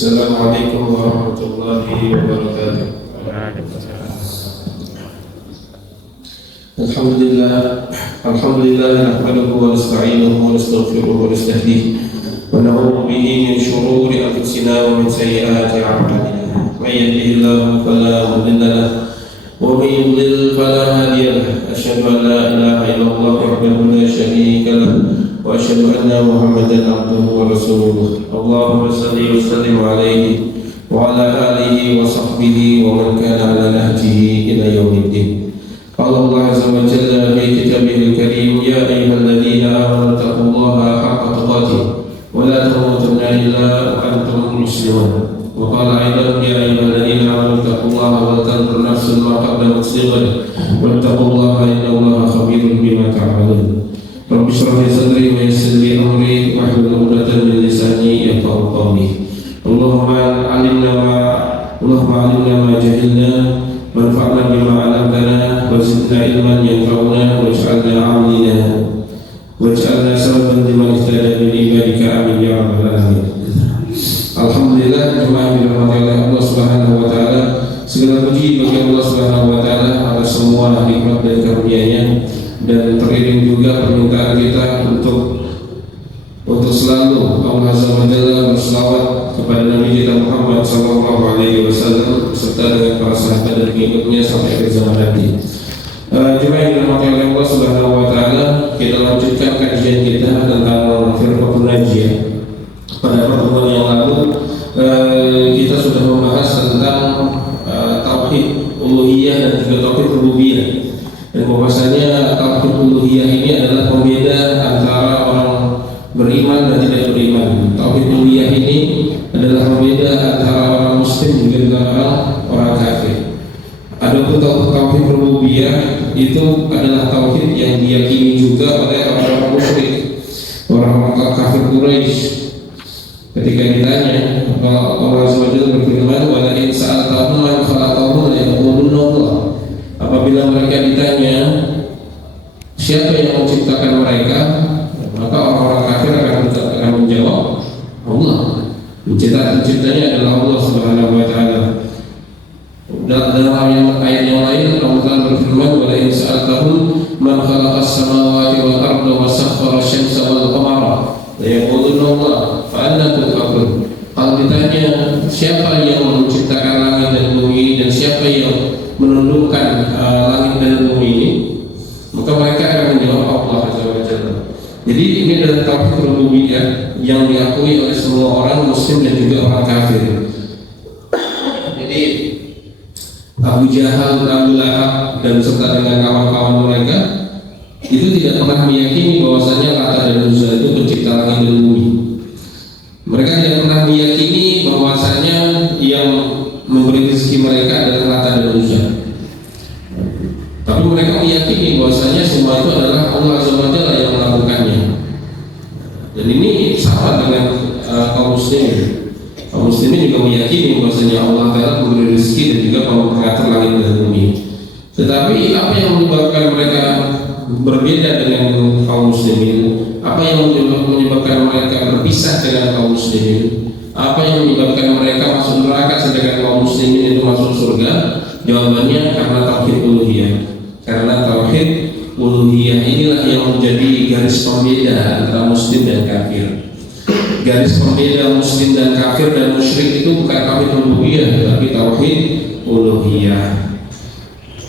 Assalamualaikum warahmatullahi wabarakatuh. Alhamdulillah nahmaduhu wa nasta'inuhu wa nastaghfiruhu wa nastahdihi wa na'udzu bihi min shururi anfusina wa min sayyiati a'malina. May yahdihillahu fala mudilla lahu wa may yudlil fala hadiya lahu. Asyhadu an la ilaha illallah wahdahu la syarika lahu wa asyhadu anna Muhammadan abduhu wa rasuluh. Allahumma shalli wa sallim alaihi wa ala alihi wa sahbihi wa man kana ala nahjihi ila yaumiddin. Qala Allah azza wa jalla fi kitabihil karim, ya ayyuhalladzina amanu taqullaha haqqa tuqatih wa la tamutunna illa wa antum muslimun. Wa qala aidan, ya ayyuhalladzina amanu taqullaha wa tanzur nafsun ma qaddamat lighad wattaqullaha innallaha khabirun bima ta'malun. Rabbi shrah li sadri wa yassir li amri wahlul 'uqdatam min lisani yafqahu qawli. Allahumma alimna ma jahilna wanfa'na bima 'allamtana wazidna ilman yanfa'una waj'alna 'amilina waj'alna sababan liman ihtada min ibadika amin ya rabbal alamin. Alhamdulillah, jemaah yang dirahmati oleh Allah Subhanahu wa taala. Segala puji bagi Allah Subhanahu wa taala atas semua nikmat dan karunia-Nya, dan teriring juga permintaan kita untuk selalu Allah Azza wa Jalla berselawat kepada Nabi kita Muhammad sallallahu alaihi wasallam serta dengan para sahabat dan pengikutnya sampai akhir zaman nanti. Jemaah yang dirahmati oleh Allah Subhanahu wa taala, kita lanjutkan kajian kita tentang firqatul najiyah. Pada pertemuan yang lalu kita sudah membahas tentang tauhid uluhiyah dan juga tauhid rububiyah. Dan bahwasanya tauhid uluhiyah ini adalah pembeda antara orang beriman dan tidak beriman. Tauhid uluhiyah ini adalah pembeda antara orang muslim juga dengan orang kafir. Adapun tauhid rububiyah itu adalah tauhid yang diyakini juga oleh orang-orang musyrik, orang-orang kafir Quraisy. Ketika ditanya, Allah SWT berfirman, "Wa la in sa'altahum man khalaqahum la yaqulunna Allah." Apabila mereka ditanya siapa yang menciptakan mereka, maka orang-orang kafir akan menjawab Allah. Penciptanya adalah Allah Subhanahu wa taala. Dalam ayat yang lain Allah Ta'ala berfirman, "Wa la in sa'altahum man khalaqas samawati wal arda wa sakhkhara asy-syamsa wal qamara la yaqulunna Allah fa anna tudhakun." Kalau ditanya siapa yang menciptakan langit dan bumi dan siapa yang menundukkan langit dan bumi ini, maka mereka akan menjawab Allah Azza wa Jalla. Jadi ini adalah tauhid rububiyah yang diakui oleh semua orang muslim dan juga orang kafir. Jadi Abu Jahal, Abu Lahab dan serta dengan kawan-kawan mereka itu tidak pernah meyakini bahwasanya Lata dan Uzza itu pencipta langit dan bumi. Mereka tidak pernah meyakini bahwasanya yang memberi rezeki mereka adalah Lata dan Uzza. Tapi mereka meyakini bahwasanya semua itu adalah Allah Azza wa Jalla yang melakukannya. Dan ini sama dengan kaum muslimin. Kaum muslimin juga meyakini bahwasanya Allah Ta'ala memberi rezeki dan juga mengatur langit dan bumi. Tetapi apa yang menyebabkan mereka berbeda dengan kaum muslimin? Apa yang menyebabkan mereka berpisah dengan kaum muslimin? Apa yang menyebabkan mereka masuk neraka sedangkan kaum muslimin itu masuk surga? Jawabannya karena tauhid uluhiyah. Karena tauhid uluhiyah inilah yang menjadi garis pembeda antara muslim dan kafir. Garis pembeda muslim dan kafir dan musyrik itu bukan tauhid rububiyah, tapi tauhid uluhiyah.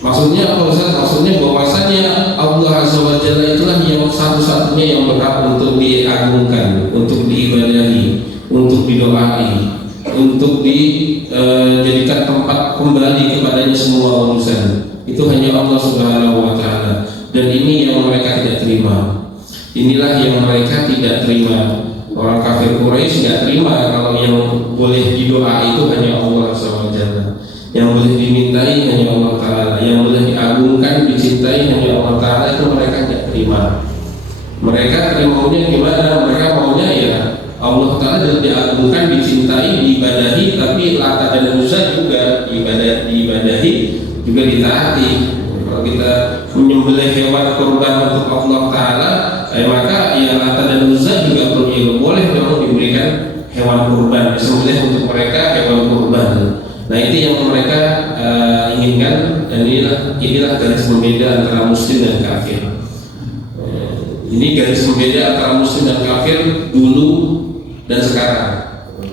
Maksudnya apa Ustaz? Maksudnya bahwasanya Allah Azza wa Jalla itulah yang satu-satunya yang berhak untuk diagungkan, untuk diibadahi, untuk didoai, untuk dijadikan tempat kembali kepadanya semua urusan. Itu hanya Allah Subhanahu wa taala. Dan ini yang mereka tidak terima. Inilah yang mereka tidak terima. Orang kafir Quraisy tidak terima kalau yang boleh didoa itu hanya Allah Subhanahu wa taala. Yang boleh dimintai hanya Allah Ta'ala, yang boleh diagungkan, dicintai hanya Allah Ta'ala, itu mereka tidak terima. Mereka maunya gimana? Mereka maunya ya Allah Ta'ala diagungkan, dicintai, diibadahi, tapi Lata dan Uzza juga diibadahi, juga ditaati. Kalau kita menyembelih hewan kurban untuk Allah Ta'ala, maka ya Lata dan Uzza juga boleh dong diberikan hewan hewan kurban, disembelih untuk mereka hewan kurban. Nah itu yang mereka inginkan, dan inilah garis pembeda antara muslim dan kafir. Ini garis pembeda antara muslim dan kafir dulu dan sekarang.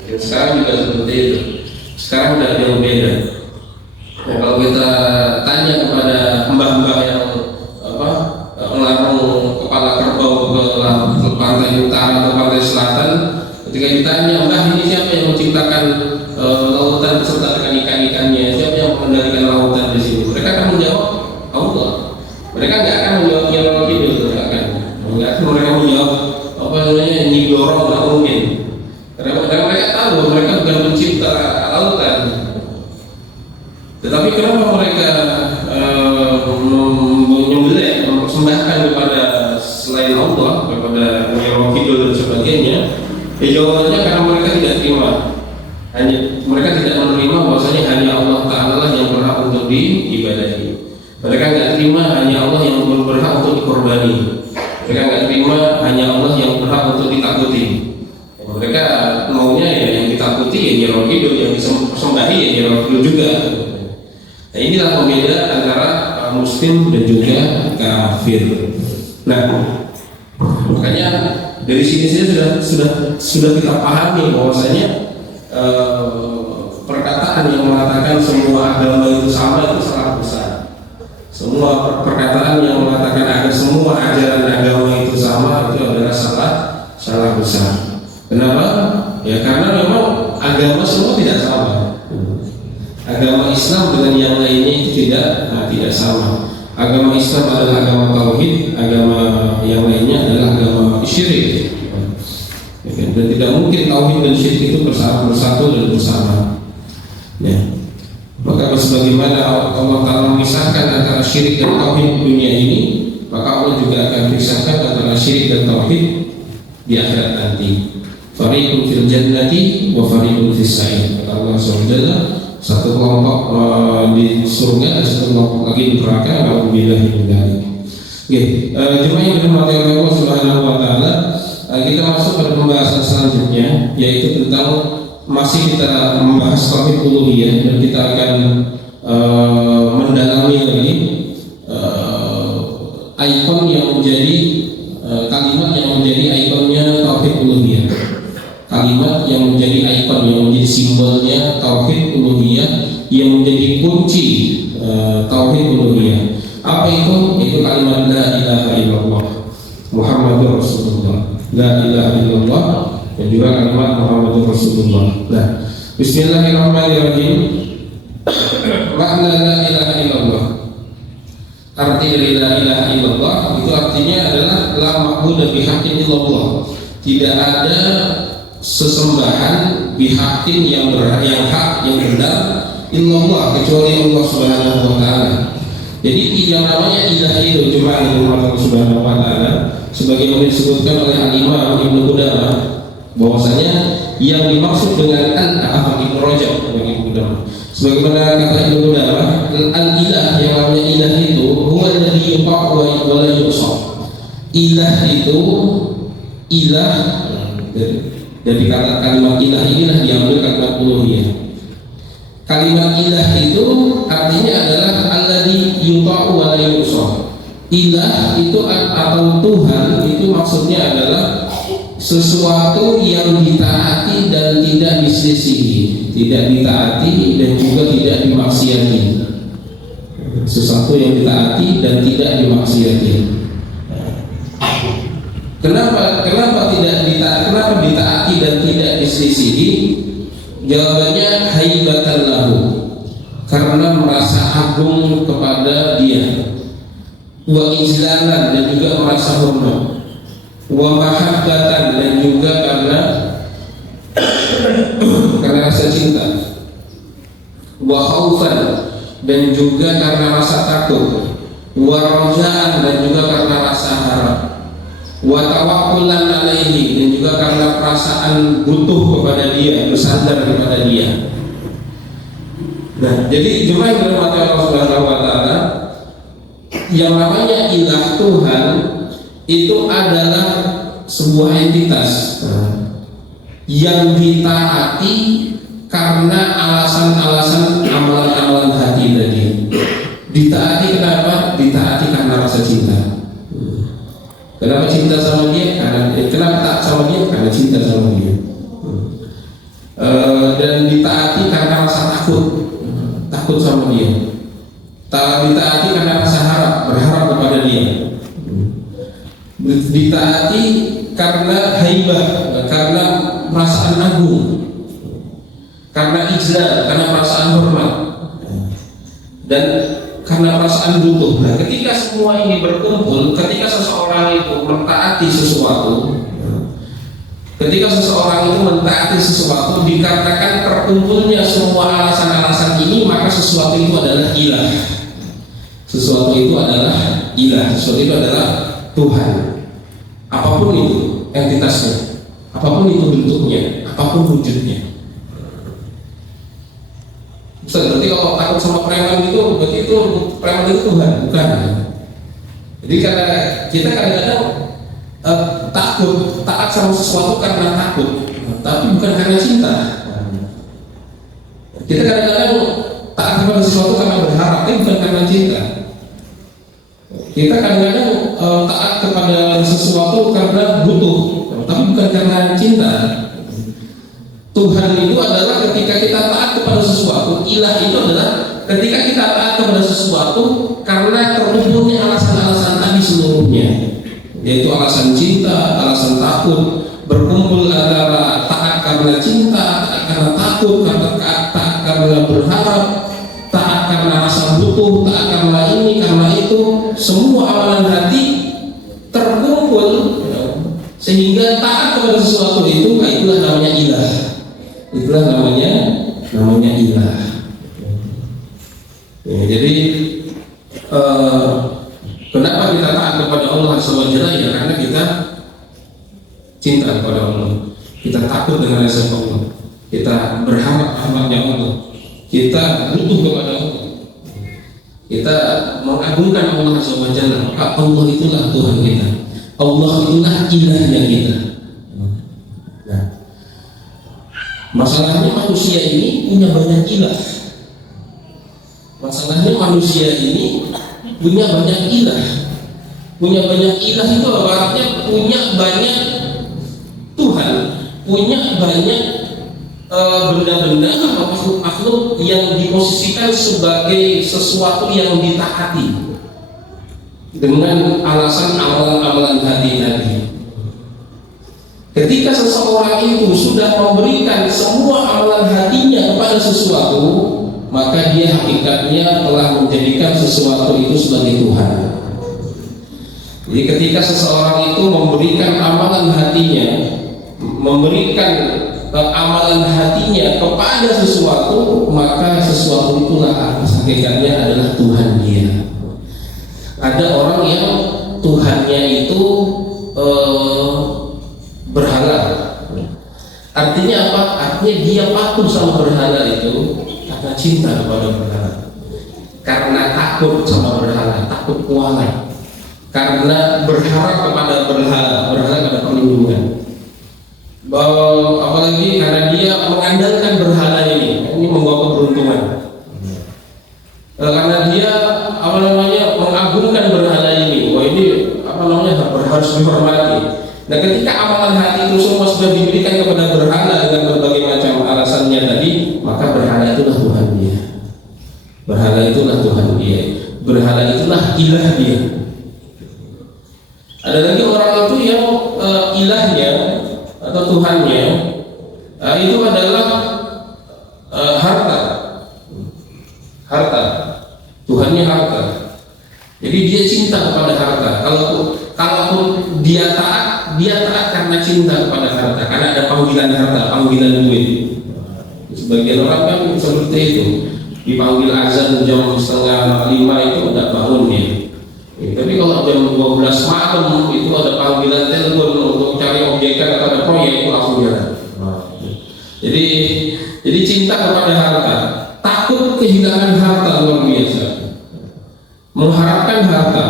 Dan sekarang juga seperti itu. Sekarang udah ada yang beda. Nah, kalau kita tanya kepada mbah-mbah yang melarang kepala kerbau ke pantai utara atau pantai selatan, ketika ditanya, mbah ini siapa yang menciptakan lautan beserta dengan ikan-ikannya, siapa yang mengendalikan lautan di sini? Mereka akan menjawab Allah. Mereka nggak akan menjawab Nyiroro Kidul, nggak akan mereka menjawab apa namanya Nyigoro, nggak mungkin. Karena mereka tahu mereka bukan pencipta lautan. Tetapi kenapa mereka menyembelih, mempersembahkan kepada selain Allah, kepada Nyiroro Kidul dan sebagainya? Jawabannya karena mereka tidak terima. Mereka tidak menerima bahwasanya hanya Allah Ta'ala yang berhak untuk diibadahi. Mereka nggak terima hanya Allah yang berhak untuk dikorbani. Mereka nggak terima hanya Allah yang berhak untuk ditakuti. Mereka maunya ya yang ditakuti ya Nyiroro Kidul, yang disembahi ya Nyiroro Kidul juga. Nah inilah pembeda antara muslim dan juga kafir. Nah makanya dari sini sudah kita pahami bahwasanya perkataan yang mengatakan semua agama itu sama itu salah besar. Semua perkataan yang mengatakan ada semua ajaran agama itu sama itu adalah salah besar. Kenapa? Ya karena memang agama semua tidak sama. Agama Islam dengan yang lainnya itu tidak sama. Agama Islam adalah agama tauhid, agama yang lainnya adalah agama syirik. Dan tidak mungkin tauhid dan syirik itu bersatu dan bersama. Ya. Maka sebagaimana Allah Ta'ala memisahkan antara syirik dan tauhid di dunia ini, maka Allah juga akan memisahkan antara syirik dan tauhid di akhirat nanti. Fariqun fil jannati wa fariqun fis sa'ir. Kata Allah SWT, satu kelompok di surga dan satu kelompok lagi di neraka. Alhamdulillah min dzalik. Oke, jemaah yang dirahmati oleh Allah Subhanahu wa taala, kita masuk pada pembahasan selanjutnya, yaitu tentang masih kita membahas tauhid uluhiyah, dan kita akan mendalami lagi ikon yang menjadi kalimat yang menjadi ikonnya tauhid uluhiyah. Kalimat yang menjadi ikon, yang menjadi simbolnya tauhid uluhiyah, yang menjadi kunci tauhid uluhiyah. Apa itu? Itu kalimat la ilaha illallah Muhammadur Rasulullah. La ilaha illallah dan juga kalimat Muhammadur Rasulullah. Nah, bismillahirrahmanirrahim. Makna la ilaha illallah, arti dari la ilaha illallah itu artinya adalah la ma'budu bihaqqin illallah. Tidak ada sesembahan bihaqqin yang hak, yang benar illallah, kecuali Allah Subhanahu wa taala. Jadi yang namanya ilah itu cuma Allah Subhanahu wa taala, sebagaimana disebutkan oleh Al-Imam Ibnu Qudamah bahwasanya yang dimaksud dengan Ibnu Rajab sebagaimana kata Ibnu Qudamah, al-ilah yang namanya ilah itu huwa alladhi yuqa' wa la yu'sha. Ilah itu ilah, dari kata kalimat ilah inilah diambil kalimat uluhiyah. Kalimat ilah itu artinya adalah alladzi yuta'u wa la yu'sha. Ilah itu atau Tuhan itu maksudnya adalah sesuatu yang ditaati dan tidak diselisihi, tidak ditaati dan juga tidak dimaksiati. Sesuatu yang ditaati dan tidak dimaksiati. Kenapa ditaati dan tidak diselisihi? Jawabannya haibatan lahu, karena merasa agung kepada dia, wa ijlalan dan juga merasa hormat, wa mahabbatan dan juga karena rasa cinta, wa khaufan dan juga karena rasa takut, wa rajaan dan juga karena rasa harap, wa tawakkulan alaihi dan juga karena perasaan butuh kepada dia, bersandar kepada dia. Nah, jadi jemaah yang dirahmati Allah Subhanahu wa taala, yang namanya ilah Tuhan itu adalah sebuah entitas. yang ditaati karena alasan-alasan amalan-amalan hati tadi. Ditaati kenapa? Ditaati karena rasa cinta. Kenapa cinta sama dia? Kenapa taat sama dia? Karena cinta sama dia. Dan ditaati karena rasa takut sama dia. Ditaati karena rasa berharap kepada dia. Ditaati karena haibah, karena perasaan agung, karena ijlal, karena perasaan hormat, dan karena perasaan butuh. Nah, ketika semua ini berkumpul, ketika seseorang itu mentaati sesuatu, dikarenakan terkumpulnya semua alasan-alasan ini, maka sesuatu itu adalah ilah. Sesuatu itu adalah Tuhan. Apapun itu entitasnya, apapun itu bentuknya, apapun wujudnya. Berarti kalau takut sama preman itu, berarti itu preman itu Tuhan, bukan? Jadi karena kita kadang-kadang taat sama sesuatu karena takut, tapi bukan karena cinta. Kita kadang-kadang taat kepada sesuatu karena berharap, tapi bukan karena cinta. Kita kadang-kadang taat kepada sesuatu karena butuh, tapi bukan karena cinta. Tuhan itu adalah ketika kita taat kepada sesuatu, ilah itu adalah ketika kita taat kepada sesuatu karena terkumpulnya alasan-alasan tadi seluruhnya, yaitu alasan cinta, alasan takut, berkumpul antara taat karena cinta, taat karena takut, taat karena berharap, taat karena rasa butuh, taat karena ini, karena itu. Semua amalan hati terkumpul sehingga taat kepada sesuatu itu, itulah namanya ilah. Itulah namanya ilah. Ya, jadi kenapa kita taat kepada Allah SWT? Ya karena kita cinta kepada Allah, kita takut dengan azab Allah, kita berharap rahmatnya Allah, kita butuh kepada Allah, kita mengagungkan Allah SWT. Maka Allah itulah Tuhan kita, Allah itulah ilahnya kita. Nah, masalahnya manusia ini punya banyak ilah. Masalahnya manusia ini punya banyak ilah. Punya banyak ilah itu artinya punya banyak Tuhan, punya banyak benda-benda atau makhluk-makhluk yang diposisikan sebagai sesuatu yang ditaati dengan alasan amalan-amalan hati tadi. Ketika seseorang itu sudah memberikan semua amalan hatinya kepada sesuatu, maka dia hakikatnya telah menjadikan sesuatu itu sebagai Tuhan. Jadi ketika seseorang itu memberikan amalan hatinya, memberikan amalan hatinya kepada sesuatu, maka sesuatu itulah hakikatnya adalah Tuhan dia. Ada orang yang Tuhannya itu berhala. Artinya apa? Artinya dia patuh sama berhala itu karena cinta kepada berhala, karena takut sama berhala, takut kualat, karena berharap kepada berhala ada perlindungan. Apalagi karena dia mengandalkan berhala ini membawa keberuntungan. Karena dia mengagungkan berhala ini, ini harus dihormati. Nah, ketika amalan hati itu semua sudah diberikan kepada berhala dengan berbagai macam alasannya tadi, maka berhala itulah Tuhan dia. Berhala itulah Tuhan dia. Berhala itulah ilah dia. Ada lagi orang itu yang ilahnya atau Tuhannya itu adalah harta. Tuhannya harta. Jadi dia cinta kepada harta. Kalaupun dia taat karena cinta kepada harta, karena ada panggilan harta, panggilan duit. Sebagian orang kan seperti itu, dipanggil azan jam 4:30 itu udah bangun dia. Tapi kalau jam 12 malam itu ada panggilan telepon untuk cari objekan atau ada proyek, itu langsung jalan. Jadi cinta kepada harta, takut kehilangan harta luar biasa, mengharapkan harta,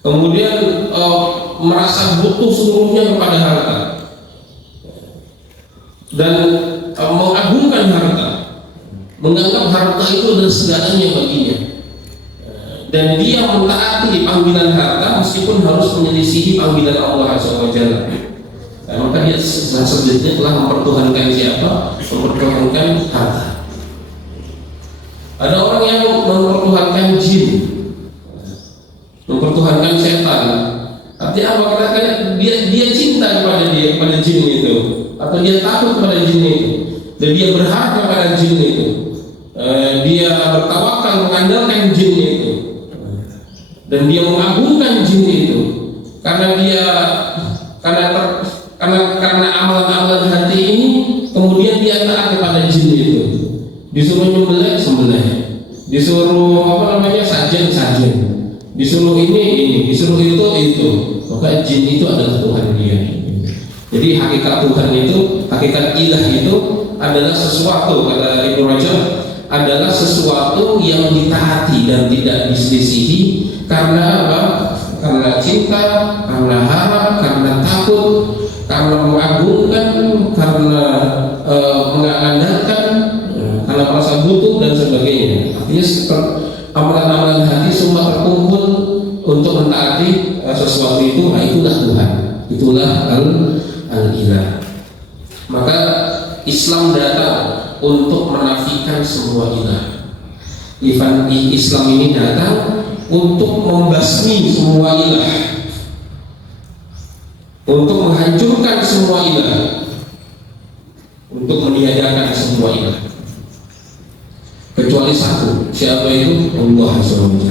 kemudian merasa butuh seluruhnya kepada harta. dan mengagungkan harta, menganggap harta itu adalah segalanya baginya, dan dia mentaati panggilan harta meskipun harus menyelisihi panggilan Allah Azza wa Jalla. Maka dia sebenarnya telah mempertuhankan siapa? Mempertuhankan harta. Ada orang yang mempertuhankan jin, mempertuhankan setan. Artinya apa? Karena dia cinta kepada jin itu, atau dia takut kepada jin itu, dan dia berharap kepada jin itu. Dia bertawakal mengandalkan jin itu, dan dia mengagungkan jin itu karena amalan-amalan hati ini. Kemudian dia taat kepada jin itu, disuruh nyembelih sembelih, disuruh sajen, disuruh ini, disuruh itu. Maka jin itu adalah Tuhan dia. Jadi hakikat Tuhan itu, hakikat ilah itu adalah sesuatu, kata Ibnu Rajab, adalah sesuatu yang ditaati dan tidak diselisihi. Karena apa? Karena cinta, karena harap, karena takut, karena mengagungkan, karena mengandalkan, karena merasa butuh dan sebagainya. Artinya amalan-amalan hati semua terkumpul untuk mentaati sesuatu itu. Nah, itulah Tuhan, itulah al-ilah. Maka Islam datang untuk menafikan semua ilah. Islam ini datang untuk membasmi semua ilah, untuk menghancurkan semua ilah, untuk meniadakan semua ilah, kecuali satu. Siapa itu? Allah SWT.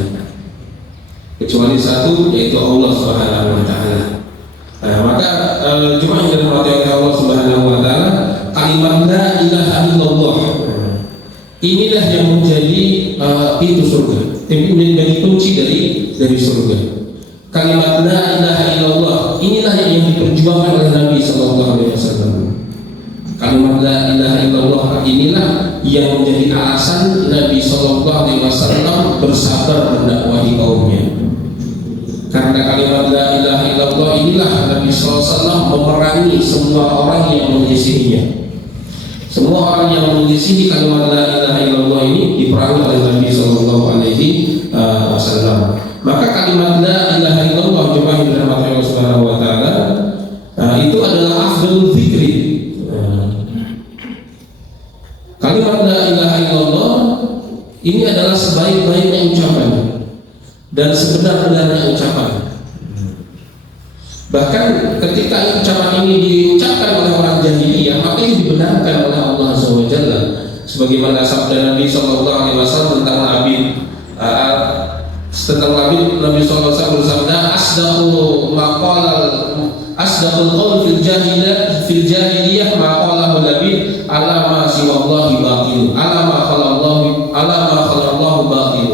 Kecuali satu, yaitu Allah Subhanahu wa Ta'ala. Maka cuma yang dirahmati Allah Subhanahu wa Ta'ala, kalimat la ilaha illallah, inilah yang menjadi pintu surga, menjadi kunci dari surga. Kalimat la ilaha illallah inilah yang diperjuangkan oleh Nabi Sallallahu Alaihi Wasallam. Kalimat la ilaha illallah inilah yang menjadi alasan Nabi Sallallahu Alaihi Wasallam bersabar mendakwahi kaumnya. Karena kalimat la ilaha illallah inilah Nabi Sallallahu Alaihi Wasallam memerangi semua orang yang menyelisihinya. Semua orang yang menyelisihi kalimat la ilaha illallah ini diperangi oleh Nabi Sallallahu Alaihi Wasallam. Maka kalimat la ilaha illallah, coba yang dirahmati Allah Subhanahu wa Ta'ala, itu adalah afdalul dzikri. Kalimat la ilaha illallah ini adalah sebaik-baiknya ucapan dan sebenar-benarnya ucapan. Bahkan ketika ucapan ini diucapkan oleh orang jahiliyah, maka ini dibenarkan oleh Allah Azza wa Jalla, sebagaimana sabda Nabi Sallallahu Alaihi Wasallam tentang Nabi. Nabi Sallallahu Alaihi Wasallam bersabda, asdaqul qaul fil jahiliyah ma qalahu Nabi ala ma siwallahi batil, ala ma khalallahu batil.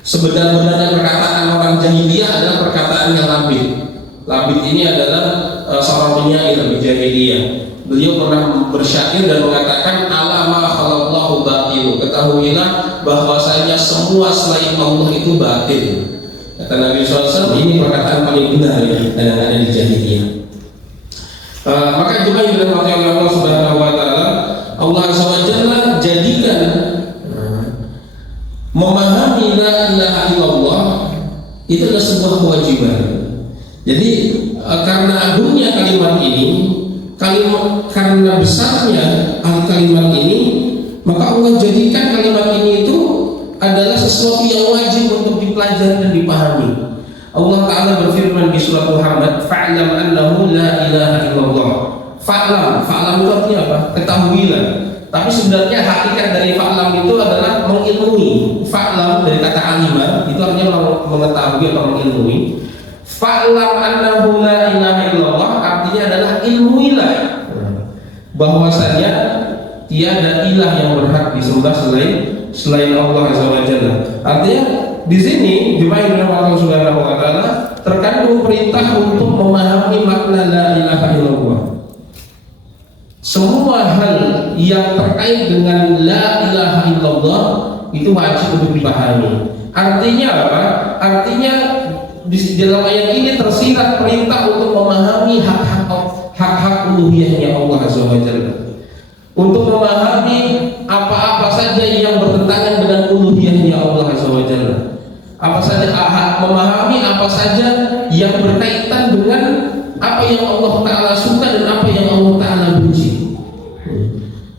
Sebenar-benarnya perkataan orang jahiliyah adalah perkataan yang labid. Labid ini adalah seorang penyair di jahiliyah. Beliau pernah bersyair dan mengatakan ala ma khalallahu batil, ketahuilah bahwasanya semua selain Allah itu batil. Kata Nabi SAW, ini perkataan paling benar yang ada di jahiliyah. Maka juga yang dirahmati oleh Allah Subhanahu wa Ta'ala, Allah Azza wa Jalla jadikan memahami la ilaha illallah itu adalah sebuah kewajiban. Jadi karena agungnya kalimat ini, karena besarnya kalimat ini, maka Allah jadikan kalimat ini itu adalah sesuatu yang wajib untuk dipelajari dan dipahami. Allah Ta'ala berfirman di surat Muhammad, fa'lam annahu la ilaha illallah. Fa'lam itu artinya apa? Ketahuilah. Tapi sebenarnya hakikat dari fa'lam itu adalah mengilmui. Fa'lam dari kata alima itu artinya mengetahui atau mengilmui. Fa'lam annahu la ilaha illallah artinya adalah ilmuilah bahwasanya tiada ilah yang berhak disembah selain Allah Azza wa Jalla. Artinya di sini jemaah yang Allah Subhanahu wa Ta'ala terkandung perintah untuk memahami makna la ilaha illallah. Semua hal yang terkait dengan la ilaha illallah itu wajib untuk dipahami. Artinya apa? Artinya di dalam ayat ini tersirat perintah untuk memahami hak-hak uluhiyahnya Allah Azza wa Jalla. untuk memahami apa-apa saja yang bertentangan dengan uluhiyahnya Allah Azza wa Jalla. Apa saja memahami apa saja yang berkaitan dengan apa yang Allah Ta'ala suka dan apa yang Allah Ta'ala benci.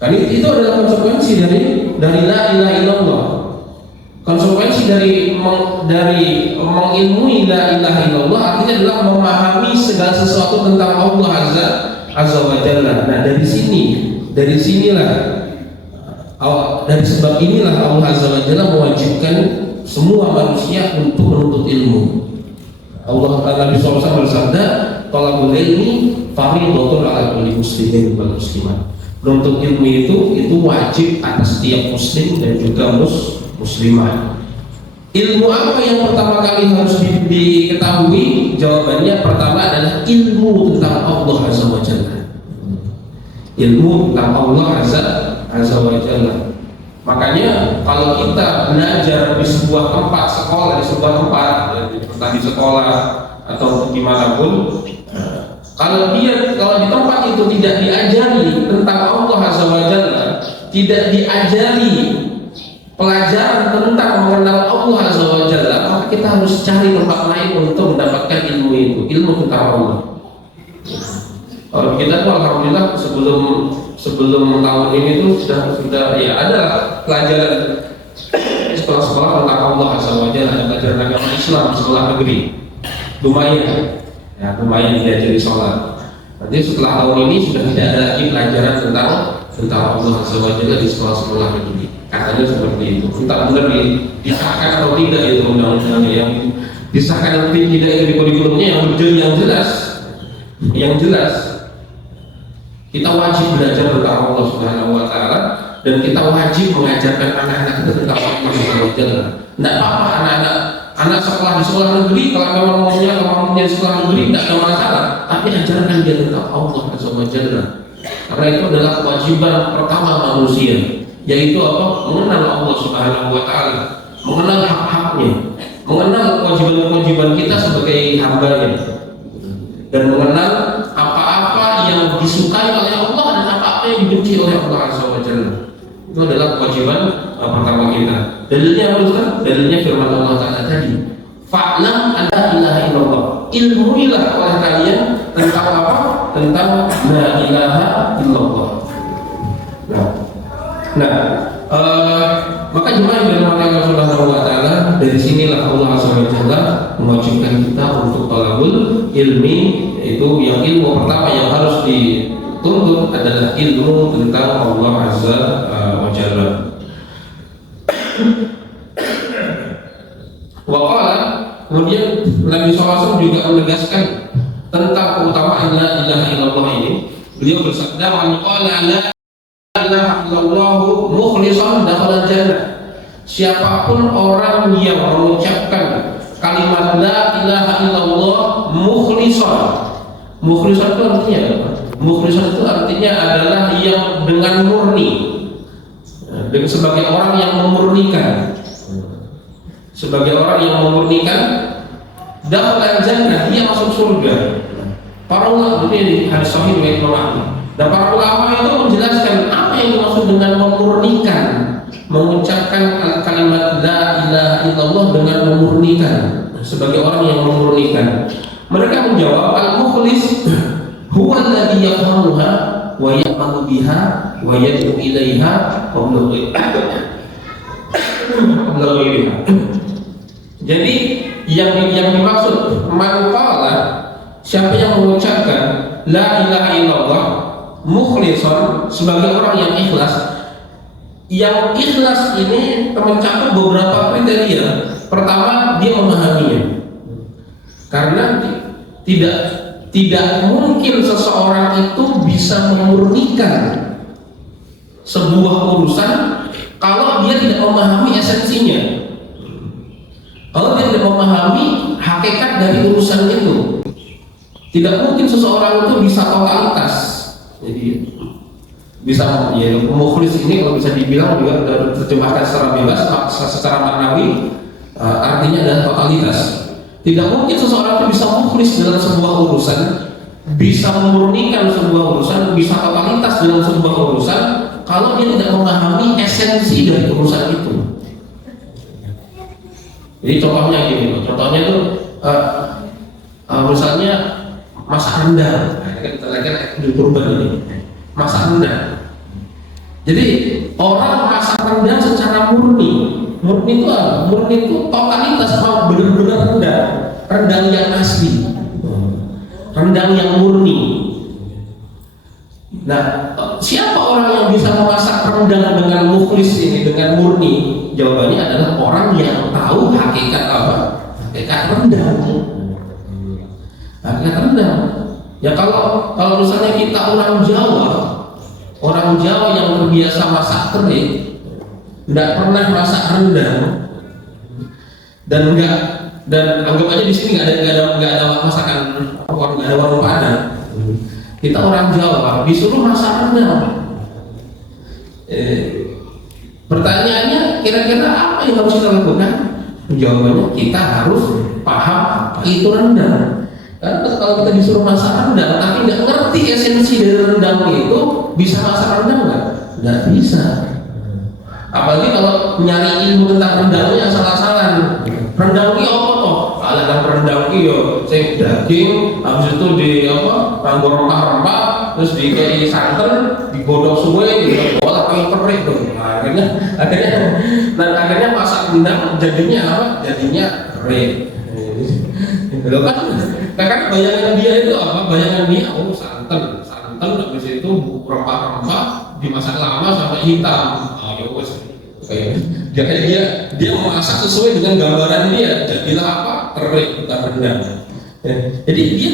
Karena itu adalah konsekuensi dari la ilaha illallah. Konsekuensi dari mengilmui la ilaha illallah artinya adalah memahami segala sesuatu tentang Allah Azza wa Jalla. Nah, dari sebab inilah Allah Azza wa Jalla mewajibkan semua manusia untuk menuntut ilmu. Nabi SAW bersabda, "Talabul ilmi fardhatun 'ala kulli muslimin wal muslimat." Menuntut ilmu itu wajib atas setiap muslim dan juga muslimah. Ilmu apa yang pertama kali harus diketahui? Jawabannya pertama adalah ilmu tentang Allah Azza wa Jalla. Ilmu tentang Allah Azza wa Jalla. Makanya kalau kita belajar di sebuah tempat sekolah, entah di sekolah atau dimanapun, kalau di tempat itu tidak diajari tentang Allah Azza wa Jalla, tidak diajari pelajaran tentang mengenal Allah Azza wa Jalla, maka kita harus cari tempat lain untuk mendapatkan ilmu itu, ilmu tentang Allah. Kalau kita tuh alhamdulillah sebelum tahun ini tuh sudah ya ada pelajaran sekolah-sekolah tentang Allah Azza wa Jalla, ada pelajaran agama Islam sekolah negeri. Lumayan diajari sholat. Nanti setelah tahun ini sudah tidak ada lagi pelajaran tentang Allah Azza wa Jalla di sekolah-sekolah negeri. Katanya seperti itu. Entah benar disahkan atau tidak itu undang-undangnya, yang disahkan atau tidak itu di kurikulumnya yang jelas kita wajib belajar tentang Allah Subhanahu wa Ta'ala, dan kita wajib mengajarkan anak-anak kita tentang Allah Subhanahu wa Ta'ala. Tidak apa-apa anak sekolah di sekolah negeri, kalau memang maunya kemampuannya sekolah negeri tidak ada masalah, tapi ajarkan dia tentang Allah Subhanahu wa Ta'ala. Karena itu adalah kewajiban pertama manusia, yaitu apa? Mengenal Allah Subhanahu wa Ta'ala, mengenal hak-haknya, mengenal kewajiban-kewajiban kita sebagai hamba-Nya, dan mengenal apa-apa yang disukai oleh Allah dan apa-apa yang dibenci oleh Allah Azza wa Jalla. Itu adalah kewajiban pertama kita. Dalilnya apa Ustaz? Dalilnya firman Allah Ta'ala tadi, "Fa'lam an la ilaha illallah." Ilmuilah oleh kalian tentang apa? Tentang la ilaha illallah. Maka jemaah yang dirahmati Allah Subhanahu wa Ta'ala, dari sinilah Allah Azza wa Jalla mewajibkan kita untuk talabul ilmi, itu yang ilmu pertama yang harus dituntut adalah ilmu tentang Allah Azza wa Jalla. Waqala, kemudian Nabi SAW juga menegaskan tentang keutamaan la ilaha illallah ini. Beliau bersabda, "Man qala la ilaha illallah mukhlishan dakhala jannah." Siapapun orang yang mengucapkan kalimat la ilaha illallah mukhlishan. Mukhlishan itu artinya apa? Mukhlishan itu artinya adalah yang dengan murni, dengan sebagai orang yang memurnikan. Sebagai orang yang memurnikan, dakhala jannah, dia masuk surga. Para ulama ini hadis sahih riwayat Imam Ahmad. Dan para ulama itu menjelaskan apa yang dimaksud dengan memurnikan, mengucapkan kalimat la ilaha illallah dengan memurnikan, sebagai orang yang memurnikan. Mereka menjawab, al-mukhlis huwa alladhi yafhamuha wa ya'malu biha wa yad'u ilaiha qabla ghairiha. Jadi yang dimaksud man qala, siapa yang mengucapkan la ilaha illallah mukhlishan, sebagai orang yang ikhlas. Yang ikhlas ini mencakup beberapa kriteria. Pertama, dia memahaminya. Karena tidak mungkin seseorang itu bisa memurnikan sebuah urusan kalau dia tidak memahami esensinya. Kalau dia tidak memahami hakikat dari urusan itu, tidak mungkin seseorang itu bisa totalitas. Jadi bisa, ya, mukhlis ini kalau bisa dibilang juga terjemahkan secara bebas, secara maknawi artinya adalah totalitas. Tidak mungkin seseorang itu bisa mukhlis dalam sebuah urusan bisa memurnikan sebuah urusan, bisa totalitas dalam sebuah urusan kalau dia tidak memahami esensi dari urusan itu. Jadi contohnya gini, contohnya itu misalnya masak rendang. Kita lihat kan di kurban ini masak rendang. Jadi orang masak rendang secara murni itu apa? Murni itu totalitas, mau benar-benar rendang yang asli, rendang yang murni. Nah, siapa orang yang bisa memasak rendang dengan mukhlis ini, dengan murni? Jawabannya adalah orang yang tahu hakikat apa? Hakikat rendang. Hakikat rendang. Ya kalau misalnya kita orang Jawa yang terbiasa masak kering, tidak pernah masak rendang, dan anggap aja di sini nggak ada masakan, nggak ada warung Padang. Kita orang Jawa disuruh masak rendang. Pertanyaannya, kira-kira apa yang harus kita lakukan? Jawabannya, kita harus paham apa itu rendang. Karena kalau kita disuruh masak rendang tapi nggak ngerti esensi dari rendang itu, bisa masak rendang nggak? Nggak bisa. Apalagi kalau nyari ilmu tentang rendangnya salah-salah. Rendang ki apa toh? Kalau ada rendang ki yo sing daging, habis itu di apa? Nganggo rempah-rempah, terus dikai santan, digodok suwe, dibawa pakai perih tuh. Nah, akhirnya masak rendang jadinya apa? Jadinya kering. Loh kan bayangan dia itu apa? Bayangan dia santan habis itu rempah-rempah dimasak lama sampai hitam. Dia memasak sesuai dengan gambaran dia, jadilah apa? Kering, bukan rendang. Jadi dia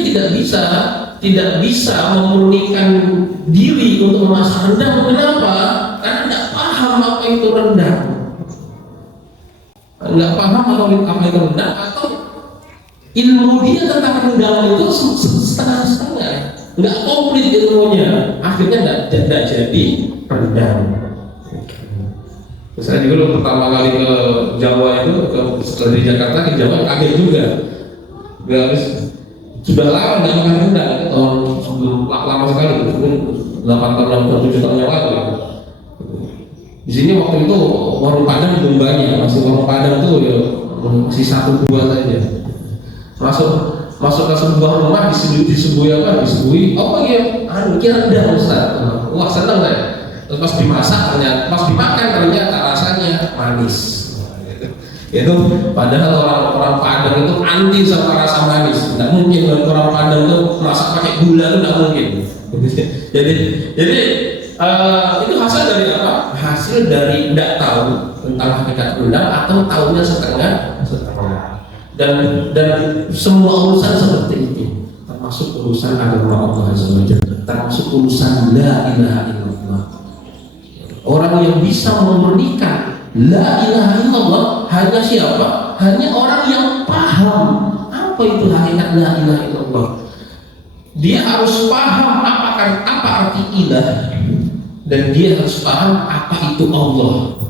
tidak bisa memurnikan diri untuk memasak rendang. Kenapa? Karena tidak paham apa itu rendang. Nggak paham apa itu rendang, atau ilmu dia tentang rendang itu setengah-setengah, nggak komplit ilmunya, akhirnya tidak jadi rendang. Saya dulu pertama kali ke Jawa itu, setelah di Jakarta ke Jawa kaget juga. Sudah lama nggak makan rendang, tahun sebelum lama sekali, mungkin 8 tahun, 7 tahun yang lalu. Di sini waktu itu warung Padang belum banyak, masih warung Padang tuh ya masih 1-2 saja. Masuk ke sebuah rumah disuguhi apa? Disuguhi apa ya? Kira rendang Ustaz. Wah seneng kan? Terus pas dimasak ternyata, pas dimakan ternyata rasanya manis. Itu padahal orang Padang itu anti sama rasa manis. Tidak mungkin orang Padang itu masak pakai gula, itu tidak mungkin. Jadi itu hasil dari apa? Hasil dari tidak tahu tentang hakikat rendang, atau tahunya setengah. Dan semua urusan seperti itu, termasuk urusan agama Allah Azza wa Jalla, termasuk urusan la ilaha illallah. Orang yang bisa memurnikan la ilaha illallah hanya siapa? Hanya orang yang paham apa itu hakikat la ilaha illallah. Dia harus paham apa arti ilah, dan dia harus paham apa itu Allah,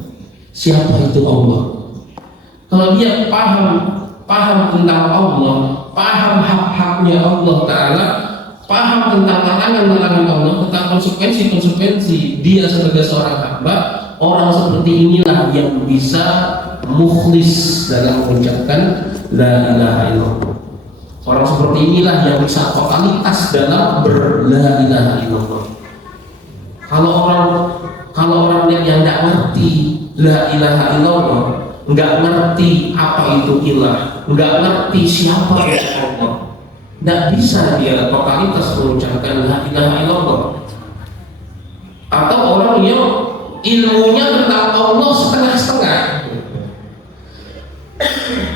siapa itu Allah. Kalau dia paham tentang Allah, paham hak-haknya Allah Ta'ala, paham tentang larangan-larangan Allah, tentang konsekuensi-konsekuensi dia sebagai seorang hamba, orang seperti inilah yang bisa mukhlis dalam mengucapkan la ilaha illallah. Orang seperti inilah yang bisa totalitas dalam la ilaha illallah. Kalau orang yang tidak ngerti la ilaha illallah, nggak ngerti apa itu ilah, nggak ngerti siapa itu Allah, nggak bisa dia totalitas mengucapkan la ilaha illallah. Atau orang yang ilmunya tentang Allah setengah-setengah,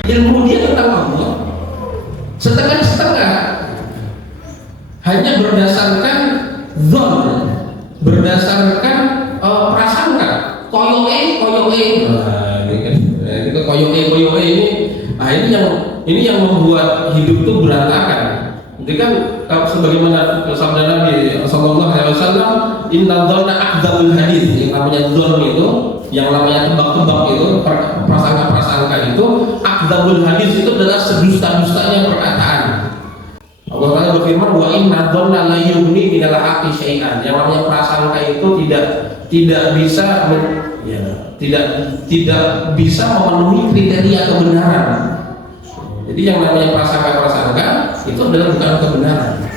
ilmu dia tentang Allah setengah-setengah, hanya berdasarkan zon, berdasarkan prasangka, koyoe. Koyoe ini yang membuat hidup itu berantakan. Jadi kan sebagaimana sabda Nabi sallallahu alaihi wasallam, inna dzanna akdzabul hadits, yang namanya dzon itu, yang namanya tebak-tebak itu, prasangka-prasangka itu, akdzabul hadits itu adalah sedusta-dustanya perkataan. Allah Ta'ala berfirman, wa inna dhanna la yughni minal haqqi syai'an. Yang namanya prasangka itu tidak bisa memenuhi kriteria kebenaran. Jadi yang namanya prasangka itu adalah bukan kebenaran.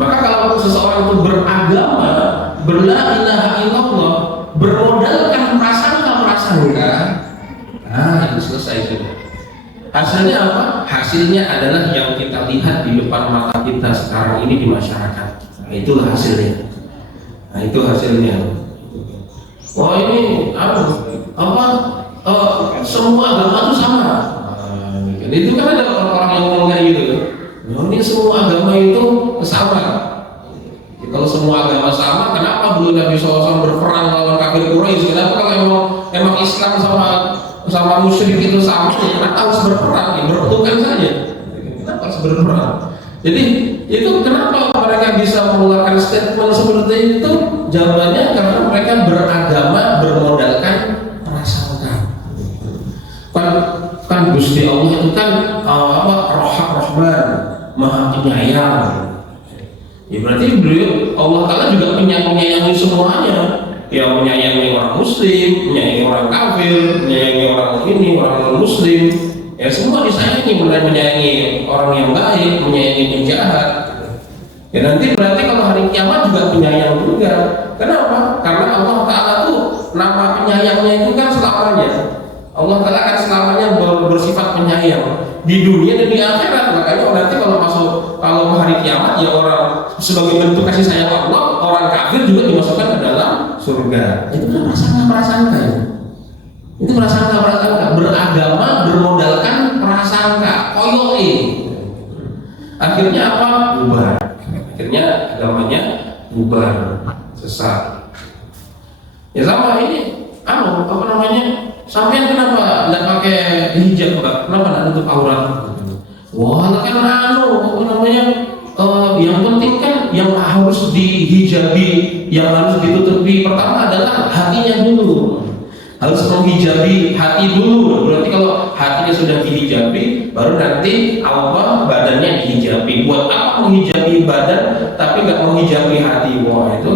Maka kalau seseorang itu beragama, berla ilaha illallah, bermodalkan prasangka, itu selesai sudah. Hasilnya apa? Hasilnya adalah yang kita lihat di depan mata kita sekarang ini di masyarakat. Nah, itulah hasilnya. Wah, ini semua agama itu sama. Itu kan ada orang-orang yang ngomong kayak gitu. Ini semua agama itu sama. Kalau semua agama sama, kenapa dulu Nabi SAW berperang lawan kafir Quraisy? Kenapa kalau emang Islam sama musyrik itu sama, kenapa harus berperang? Berpetukan saja. Kenapa harus berperang? Jadi itu kenapa mereka bisa mengeluarkan statement seperti itu? Jawabannya karena mereka beragama bermodalkan prasangka. Kan Gusti Allah itu kan Rahman, Maha Penyayang. Ya berarti beliau Allah Ta'ala juga menyayangi semuanya. Ya menyayangi orang muslim, menyayangi orang kafir, menyayangi orang ini, orang non-muslim. Ya semua disayangi, mulai menyayangi orang yang baik, menyayangi penjahat. Ya nanti berarti kalau hari kiamat juga penyayang juga. Kenapa? Karena Allah Ta'ala tuh nama penyayangnya itu kan selamanya. Allah Ta'ala kan selamanya bersifat penyayang di dunia dan di akhirat. Makanya nanti kalau hari kiamat ya orang sebagai bentuk kasih sayang Allah, orang kafir juga dimasukkan ke dalam surga. Itu kan prasangka ya. Itu prasangka beragama bermodalkan prasangka koyoi. Akhirnya apa? Bubar. Akhirnya agamanya bubar, sesat. Ya sama ini sampean kenapa nggak pakai hijab, Pak? Kenapa nggak tutup aurat? Wah, kan yang penting kan yang harus dihijabi, yang harus ditutupi pertama adalah hatinya dulu. Harus menghijabi hati dulu. Berarti kalau hatinya sudah dihijabi, baru nanti badannya dihijabi. Buat apa menghijabi badan tapi nggak menghijabi hati? Wah, itu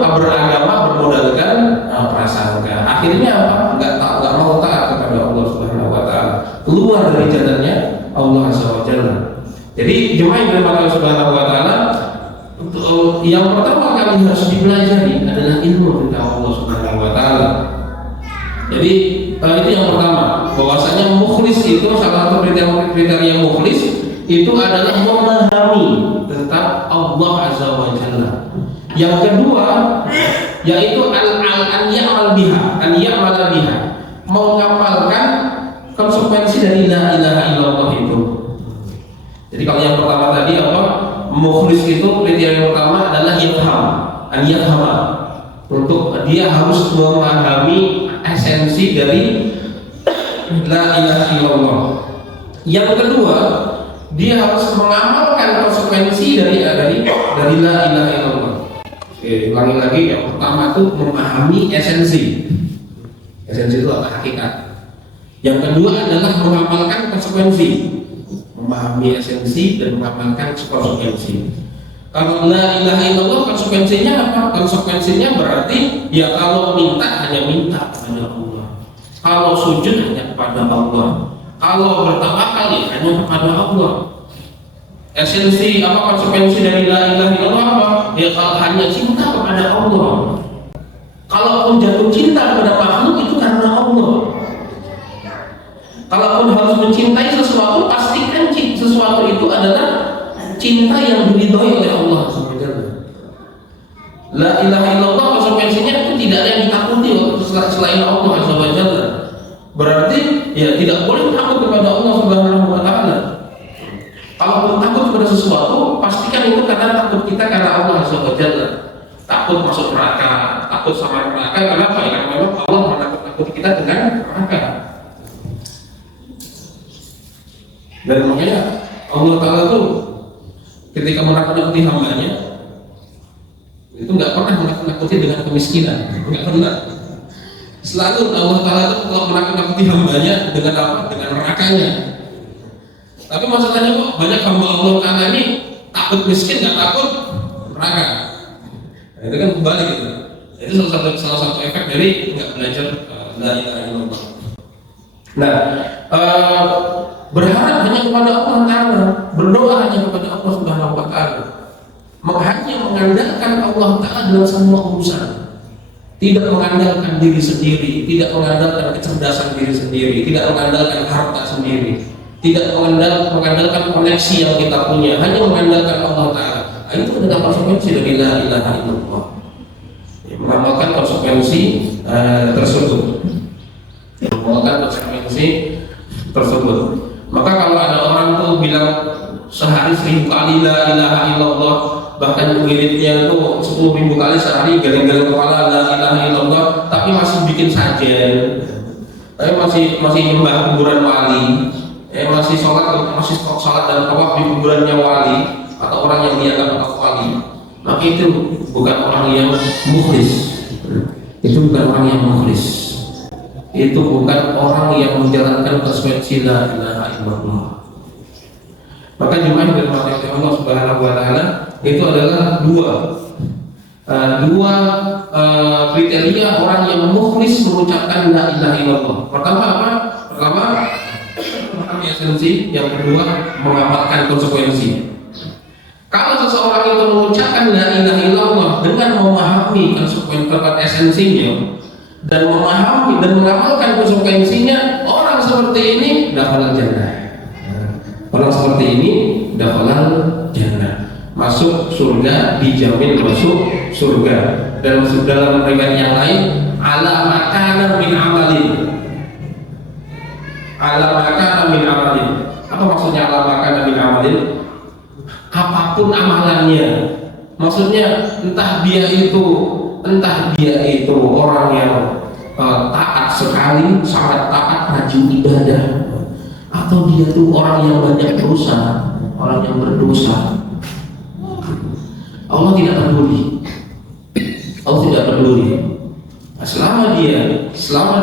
beragama bermodalkan prasangka. Akhirnya apa? Nggak mau taat kepada Allah Subhanahu Wa Taala. Keluar dari jalannya Allah Azza wa Jalla. Jadi jemaah yang dirahmati Allah Subhanahu Wa Taala, yang pertama kali harus dipelajari adalah ilmu tentang Allah Subhanahu Wa Taala. Jadi itu yang pertama, bahwasanya mukhlis itu salah satu kriteria mukhlis itu adalah memahami tentang Allah Azza wa Jalla. Yang kedua yaitu an ya'mal biha, mengamalkan konsekuensi dari la ilaha illallah itu. Jadi kalau yang pertama tadi mukhlis itu kriteria yang pertama adalah yafham, untuk dia harus memahami esensi dari la ilaha illallah. Yang kedua, dia harus mengamalkan konsekuensi dari la ilaha illallah. Ulangi lagi, yang pertama itu memahami esensi itu apa? Hakikat. Yang kedua adalah mengamalkan konsekuensi, memahami esensi dan mengamalkan konsekuensi. Kalau la ilaha illallah konsekuensinya apa? Konsekuensinya berarti ya kalau minta hanya minta kepada Allah, kalau sujud hanya kepada Allah, kalau bertawakal hanya kepada Allah. Esensi apa konsekuensi dari la ilaha illallah apa? Ya kalau hanya cinta kepada Allah. Kalaupun jatuh cinta kepada makhluk itu karena Allah. Kalaupun harus mencintai sesuatu, pastikan sesuatu itu adalah cinta yang diridhoi oleh Allah SWT. La ilaha illallah konsekuensinya itu tidak ada yang ditakuti selain Allah SWT. Berarti ya tidak boleh takut kepada Allah Subhanahu wa Ta'ala. Kalaupun takut kepada sesuatu, pastikan itu karena takut kita karena Allah SWT. Takut masuk neraka, takut sama neraka, kenapa? Ya karena memang Allah menakut kita dengan neraka. Dan makanya Allah Ta'ala tuh ketika menakut-nakuti hambanya itu nggak pernah menakut-nakuti dengan kemiskinan, nggak pernah. Selalu Allah Ta'ala itu kalau menakut-nakuti hambanya dengan apa? Dengan nerakanya. Tapi masalahnya kok banyak hamba Allah Ta'ala ini takut miskin, nggak takut neraka. Nah, itu kan kembali gitu. Itu salah satu efek dari nggak belajar la ilaha illallah. Nah, berharap hanya kepada Allah Ta'ala, berdoa hanya kepada Allah Subhanahu Wa Ta'ala, hanya mengandalkan Allah Ta'ala dalam semua urusan, tidak mengandalkan diri sendiri, tidak mengandalkan kecerdasan diri sendiri, tidak mengandalkan harta sendiri, tidak mengandalkan koneksi yang kita punya, hanya mengandalkan Allah Ta'ala. Itu adalah konsekuensi dari la ilaha illallah, mengamalkan konsekuensi tersebut. Maka kalau ada orang tuh bilang sehari 1000 kali la ilaha illallah, bahkan muridnya tuh 10.000 kali sehari galing-galing kepala la ilaha illallah, tapi masih bikin sajen, tapi masih nyembah kuburan wali, masih sholat dan tawaf di kuburannya wali atau orang yang dianggap wali, maka itu bukan orang yang mukhlis. Itu bukan orang yang mukhlis. Itu bukan orang yang menjalankan konsekuensi la ilaha illallah. Maka jemaah yang dirahmati Allah Subhanahu Wa Taala, itu adalah dua kriteria orang yang mukhlis mengucapkan la ilaha illallah. Pertama apa? Pertama esensi, yang kedua mengamalkan konsekuensi. Kalau seseorang itu mengucapkan la ilaha illallah dengan memahami konsekuensi esensinya dan memahami dan mengamalkan konsekuensinya, orang seperti ini dakhalal jannah. Orang seperti ini dakhalal jannah, masuk surga, dijamin masuk surga. Dan masuk dalam riwayat yang lain, ala makana min amalin. Ala makana min amalin. Apa maksudnya ala makana min amalin? Apapun amalannya. Maksudnya entah dia itu orang yang taat sekali, sangat taat, rajin ibadah, atau dia tuh orang yang banyak dosa, orang yang berdosa. Allah tidak peduli. Allah tidak peduli. Selama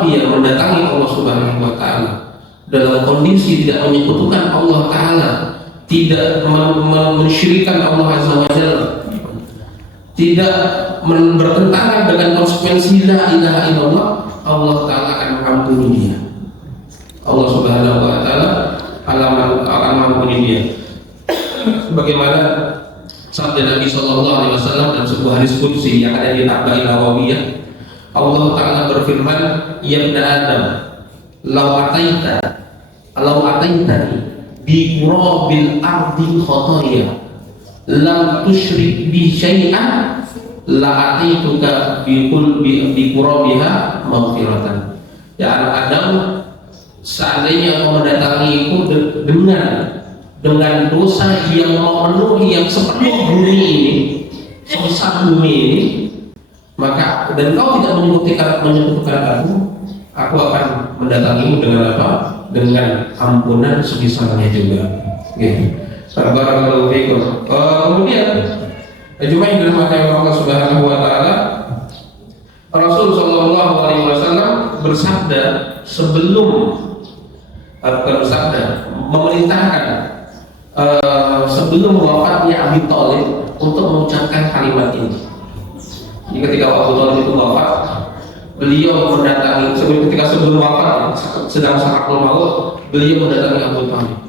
dia mendatangi Allah Subhanahu Wa Taala dalam kondisi tidak menyekutukan Allah Taala, tidak mensyirikkan Allah Azza wa Jalla, tidak bertentangan dengan konsekuensi la ilaha illallah, Allah Ta'ala akan mengampuni dia. Allah Subhanahu Wa Ta'ala akan mengampuni dia. Bagaimana sabda Nabi Sallallahu Alaihi Wasallam dalam sebuah hadis qudsi yang ada di Tabaqi Nawawiyah, Allah Ta'ala berfirman, ya ibn Adam, law ataitani bi qurabil ardi khotoya lam tusyrik bi syai'an la ataituka bi qurabiha maghfiratan. Ya anak Adam, seandainya kau mendatangiku dengan dosa yang memenuhi yang sepenuh bumi ini, sebesar bumi ini, maka dan kau tidak menyekutukan aku akan mendatangimu dengan apa? Dengan ampunan sebesarnya juga. Barakallahu fiikum. Kemudian jemaah yang dirahmati Allah Subhanahu Wa Taala, Rasul Sallallahu Alaihi Wasallam bersabda memerintahkan sebelum wafatnya Abi Thalib untuk mengucapkan kalimat ini. Jadi ketika Abu Thalib itu wafat, beliau mendatangi sebelum wafat, sedang sakaratul maut, beliau mendatangi Abu Thalib.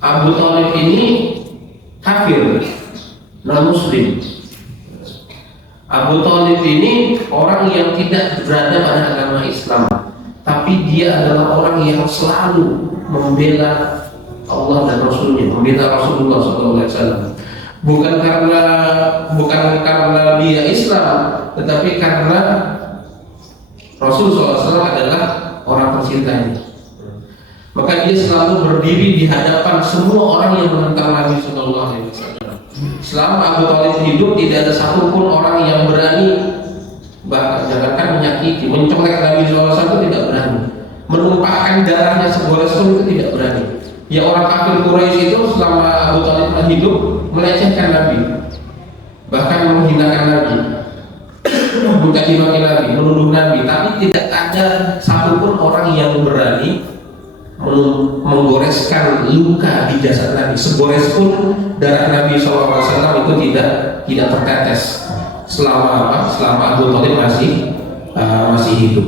Abu Thalib ini kafir, non-muslim. Abu Thalib ini orang yang tidak berada pada agama Islam, tapi dia adalah orang yang selalu membela Allah dan Rasulnya, membela Rasulullah SAW. Bukan karena dia Islam, tetapi karena Rasul SAW adalah orang tercintanya. Maka dia selalu berdiri di hadapan semua orang yang menentang Nabi Sallallahu Alaihi Wasallam. Selama Abu Thalib hidup, tidak ada satupun orang yang berani, bahkan jangankan menyakiti, mencolek Nabi Sallallahu Alaihi Wasallam, tidak berani. Menumpahkan darahnya segoles pun itu tidak berani. Ya, orang kafir Quraisy itu selama Abu Thalib hidup melecehkan Nabi, bahkan menghinakan Nabi, mencaci-maki Nabi, menuduh Nabi, tapi tidak ada satupun orang yang berani menggores menggoreskan luka di jasad Nabi. Segores pun darah Nabi SAW itu tidak tertetes selama Abu Thalib masih hidup.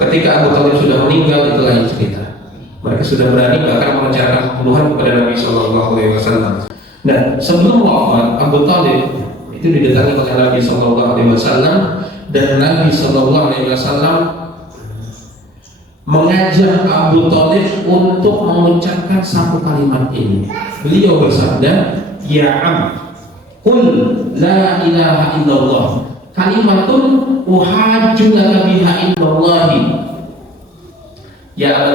Ketika Abu Thalib sudah meninggal, itu lain cerita. Mereka sudah berani bahkan mengejarkan pembunuhan kepada Nabi SAW. Nah, sebelum wafat Abu Thalib itu didatangi oleh Nabi SAW, dan Nabi SAW mengajak Abu Thalib untuk mengucapkan satu kalimat ini. Beliau bersabda, "Ya am, qul la ilaha illallah, kalimatun uhajju laka biha indallahi." Ya am,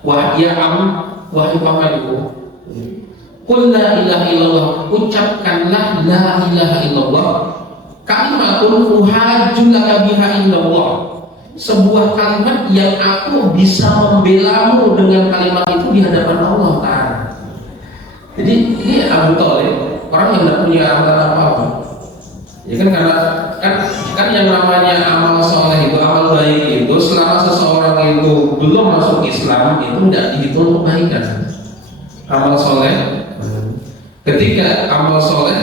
wahai pamanku, qul la ilaha illallah, ucapkanlah la ilaha illallah, kalimatun uhajju laka biha indallah, sebuah kalimat yang aku bisa membelamu dengan kalimat itu di hadapan Allah Ta'ala. Jadi ini Abu Thalib, orang yang tidak punya amalan apa-apa. Ya kan, karena kan yang namanya amal soleh itu, amal baik itu, selama seseorang itu belum masuk Islam, itu tidak dihitung kebaikan. Amal soleh, ketika amal soleh,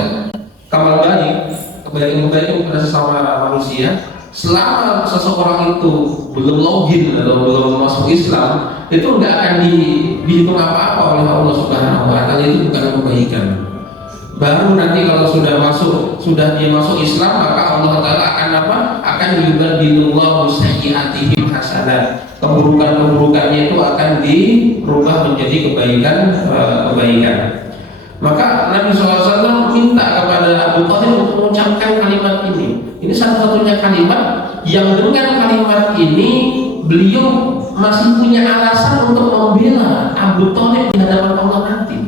amal baik, kebaikan kepada sesama manusia, selama seseorang itu belum login atau belum masuk Islam, itu nggak akan dihitung apa-apa oleh Allah Subhanahu wa Ta'ala. Itu bukan kebaikan. Baru nanti kalau sudah dia masuk Islam, maka Allah Ta'ala akan apa? Akan yubadilullahu sayyi'atihim hasanat. Keburukannya itu akan dirubah menjadi kebaikan. Maka Nabi SAW minta kepada Abu Thalib untuk mengucapkan kalimat ini. Ini satu-satunya kalimat yang dengan kalimat ini beliau masih punya alasan untuk membela Abu Thalib di hadapan Allah nanti.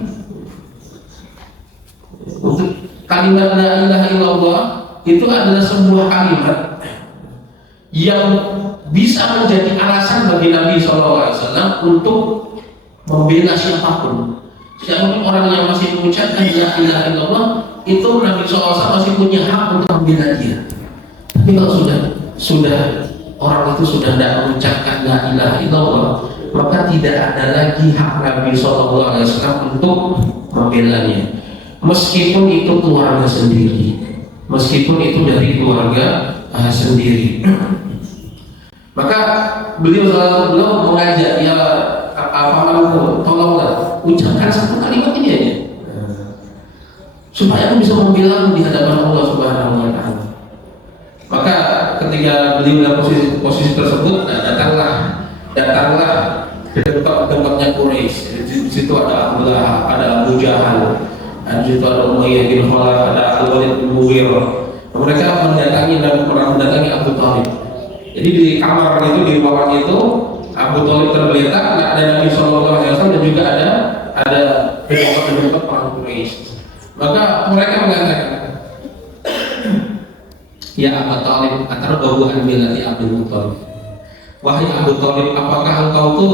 Untuk kalimat la ilaha illallah itu adalah sebuah kalimat yang bisa menjadi alasan bagi Nabi SAW untuk membela siapapun. Siapapun orang yang masih mengucapkan la ilaha illallah, itu Nabi SAW masih punya hak untuk membela dia. Tapi kalau sudah orang itu sudah tidak mengucapkan la ilaha illallah, maka tidak ada lagi hak Nabi SAW untuk membelanya. Meskipun itu keluarga sendiri, meskipun itu dari keluarga sendiri. Maka beliau mengajak, ya pamanku, tolonglah ucapkan satu kalimat ini aja, supaya aku bisa membela di hadapan Allah Subhanahu wa Ta'ala. Maka ketika beliau dalam posisi tersebut, datanglah ke tempatnya Quraisy. Di situ ada Abdullah, ada Abu Jahal, di situ ada Umayyah bin Khalaf, ada Al-Walid bin Mughirah. Mereka mendatangi Abu Thalib. Jadi di kamar itu, di ruangan itu, Abu Thalib tergeletak, ada Nabi SAW, dan juga ada penyebab orang Quraisy. Maka mereka mengatakan, ya Abu Thalib, atarghabu an millati Abdul Muthalib. Wahai Abu Thalib, apakah engkau tuh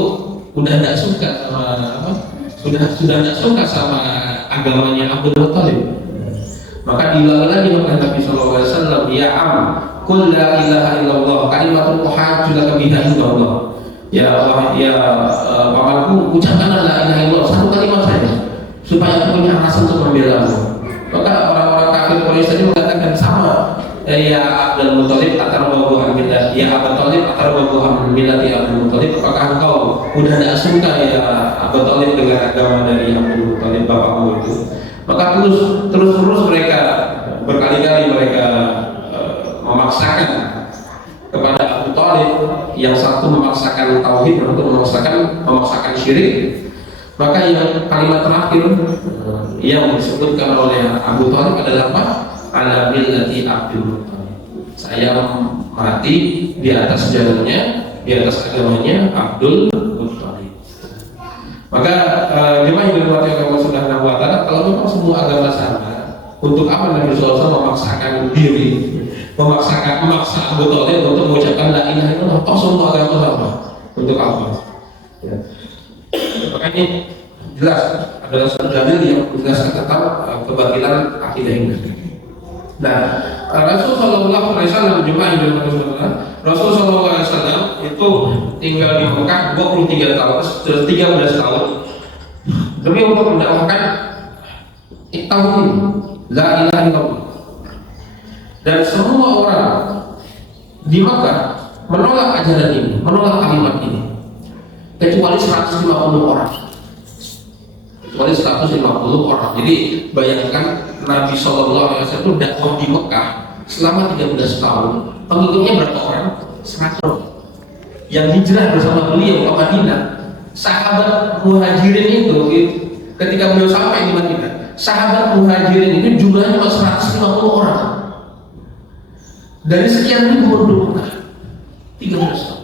sudah tidak suka sama sudah tidak suka sama agamanya Abdul Muthalib? Maka diulang lagi oleh Nabi SAW, ya am, qul la ilaha illallah, kalimatun uhajju laka biha indallah. Ya pamanku, ucapkanlah la ilaha illallah, satu kalimat saja, supaya aku punya alasan untuk membela-Mu. Maka orang-orang kafir Quraisy tadi mengatakan sama, ya Abdul Muthalib, atarghabu an millati, ya Abu Thalib, atarghabu an millati Abdul Muthalib, apakah engkau udah tidak suka ya Abu Thalib dengan agama dari Abdul Muthalib bapakmu itu? Maka terus mereka berkali-kali mereka memaksakan kepada Abu Thalib, yang satu memaksakan tauhid, yang satu memaksakan syirik. Maka yang kalimat terakhir yang disebutkan oleh Abu Thalib adalah apa? Ala millati Abdul Muthalib. Saya mati di atas jalannya, di atas agamanya Abdul Muthalib. Maka jemaah yang dirahmati Allah Subhanahu wa Ta'ala, kalau memang semua agama sama, untuk apa Nabi SAW memaksakan diri, memaksa Abu Thalib untuk mengucapkan la ilaha illallah? Toh semua agama sama, untuk apa? Ya. Makanya jelas adalah satu dalil yang menjelaskan tentang kebatilan akidah ini. Nah, Rasul Sallallahu Alaihi Wasallam, jemaah yang dirahmati Allah, Rasul Sallallahu Alaihi Wasallam itu tinggal di Mekah 23 tahun, 13 tahun demi untuk mendakwakan tauhid la ilaha illallah. Dan semua orang di Makkah menolak ajaran ini, menolak kalimat ini, kecuali 150 orang. Kecuali 150 orang. Jadi bayangkan Nabi SAW itu dakwah di Mekah selama 13 tahun. Pengikutnya berapa orang? 100. Yang hijrah bersama beliau ke Madinah, sahabat muhajirin itu ketika beliau sampai di Madinah, sahabat muhajirin itu jumlahnya cuma 150 orang dari sekian ribu penduduk Mekah 13 tahun.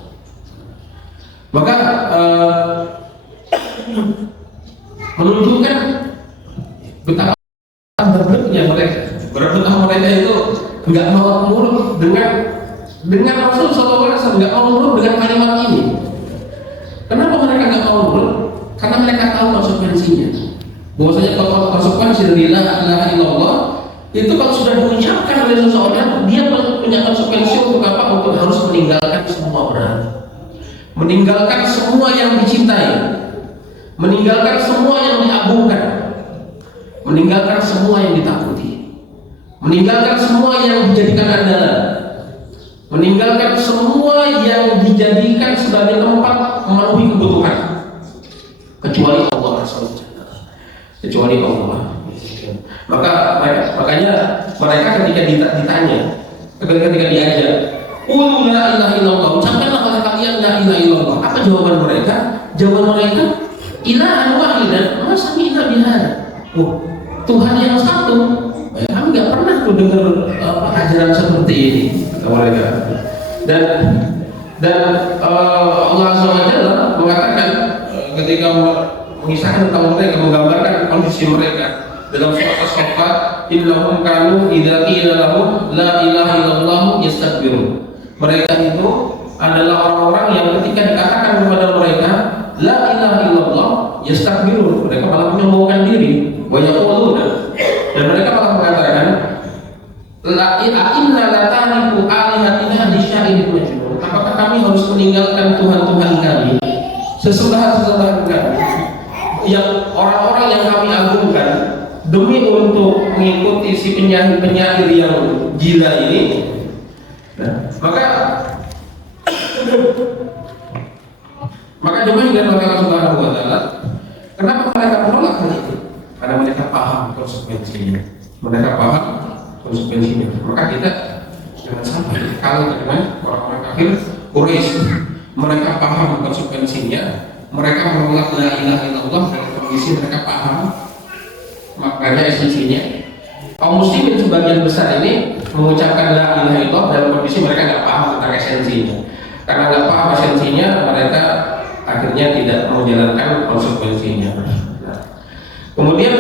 Maka menunjukkan betapa berbetnya mereka. Betapa mereka itu nggak mau nurut dengan Rasul SAW, nggak mau nurut dengan kalimat ini. Kenapa mereka nggak mau nurut? Karena mereka tahu konsekuensinya. Bahwasanya konsekuensi dari la ilaha illallah itu kalau sudah diucapkan oleh seseorang, dia punya konsekuensi untuk apa? Untuk harus meninggalkan semua orang, meninggalkan semua yang dicintai, meninggalkan semua yang diagungkan, meninggalkan semua yang ditakuti, meninggalkan semua yang dijadikan andalan, meninggalkan semua yang dijadikan sebagai tempat memenuhi kebutuhan, kecuali Allah SWT, kecuali Allah. Makanya mereka ketika ditanya, ketika diajak, la ilaha illallah, ucapkanlah kata kalian la ilaha illallah. Apa jawaban mereka? Jawaban mereka, ilahan wahidan, masa minta bihada. Tuhan yang satu. Kami nggak pernah tuh dengar ajaran seperti ini, kata mereka. Dan Allah SWT mengatakan ketika mengisahkan tentang mereka, menggambarkan kondisi mereka dalam surat As-Saffat, innahum kanu idza qila lahum la ilaha illallah yastakbirun. Mereka itu adalah orang-orang yang ketika dikatakan kepada mereka la ilaha illallah yastakbirun, mereka malah menyombongkan diri, wa yaquluna, dan mereka malah mengatakan la inna latariku alihatina di syai'in majnun. Apakah kami harus meninggalkan Tuhan-Tuhan kami, sesembahan-sesembahan kami, yang orang-orang yang kami agungkan, demi untuk mengikuti si penyair-penyair yang gila ini? Nah, maka jemaah yang Allah Subhanahu wa taala, kenapa mereka menolak hal itu? Karena mereka paham konsekuensinya. Mereka paham konsekuensinya. Maka kita jangan sampai kalah dengan orang-orang kafir Quraisy. Mereka paham konsekuensinya. Mereka menolak la ilaha illallah dalam kondisi mereka paham maknanya, esensinya. Kaum muslimin sebagian besar ini mengucapkan la ilaha illallah dalam kondisi mereka nggak paham tentang esensinya. Karena nggak paham esensinya, mereka akhirnya tidak menjalankan konsekuensinya. Nah, kemudian